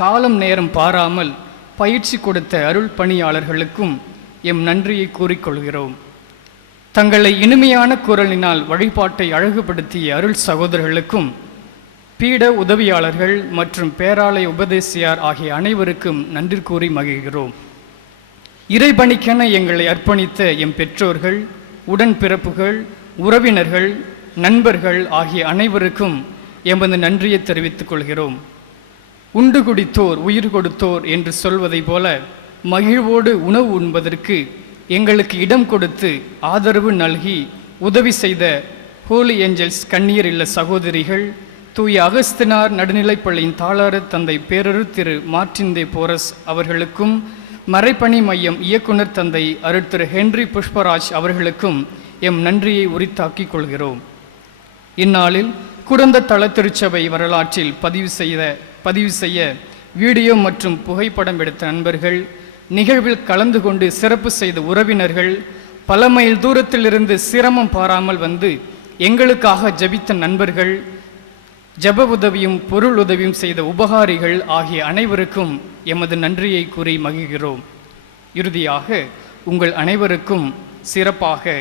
காலம் நேரம் பாராமல் பயிற்சி கொடுத்த அருள் பணியாளர்களுக்கும் எம் நன்றியை கூறிக்கொள்கிறோம். தங்களை இனிமையான குரலினால் வழிபாட்டை அழகுபடுத்திய அருள் சகோதரர்களுக்கும், பீட உதவியாளர்கள் மற்றும் பேராலய உபதேசியார் ஆகிய அனைவருக்கும் நன்றி கூறி மகிழ்கிறோம். இறைபணிக்கென எங்களை அர்ப்பணித்த எம் பெற்றோர்கள், உடன்பிறப்புகள், உறவினர்கள், நண்பர்கள் ஆகிய அனைவருக்கும் எமது நன்றியை தெரிவித்துக் கொள்கிறோம். உண்டு குடித்தோர் உயிர் கொடுத்தோர் என்று சொல்வதை போல மகிழ்வோடு உணவு உண்பதற்கு எங்களுக்கு இடம் கொடுத்து ஆதரவு நல்கி உதவி செய்த ஹோலி ஏஞ்சல்ஸ் கண்ணீர் இல்ல சகோதரிகள், தூய அகஸ்தினார் நடுநிலைப்பள்ளியின் தாளாரர் தந்தை பேரரு திரு மார்ட்டின் தே போரஸ் அவர்களுக்கும், மறைப்பணி மையம் இயக்குனர் தந்தை அருட்திரு ஹென்றி புஷ்பராஜ் அவர்களுக்கும் எம் நன்றியை உரித்தாக்கிக் கொள்கிறோம். இந்நாளில் குடந்த தள திருச்சபை வரலாற்றில் பதிவு செய்ய வீடியோ மற்றும் புகைப்படம் எடுத்த நண்பர்கள், நிகழ்வில் கலந்து கொண்டு சிறப்பு செய்த உறவினர்கள், பல மைல் தூரத்திலிருந்து சிரமம் பாராமல் வந்து எங்களுக்காக ஜபித்த நண்பர்கள், ஜப உதவியும் பொருள் உதவியும் செய்த உபகாரிகள் ஆகிய அனைவருக்கும் எமது நன்றியை கூறி மகிழ்கிறோம். இறுதியாக உங்கள் அனைவருக்கும், சிறப்பாக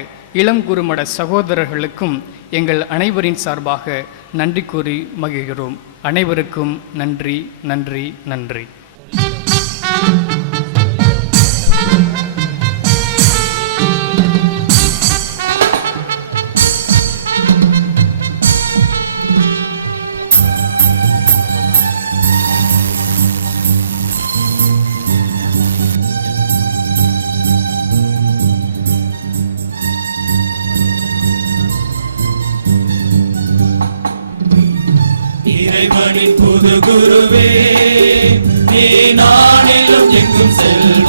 இளம் குருமட சகோதரர்களுக்கும் எங்கள் அனைவரின் சார்பாக நன்றி கூறி மகிழ்கிறோம். அனைவருக்கும் நன்றி, நன்றி, நன்றி. இறைவனின் புது குருவே, நீ நாளிலும் எங்கும் செல்வ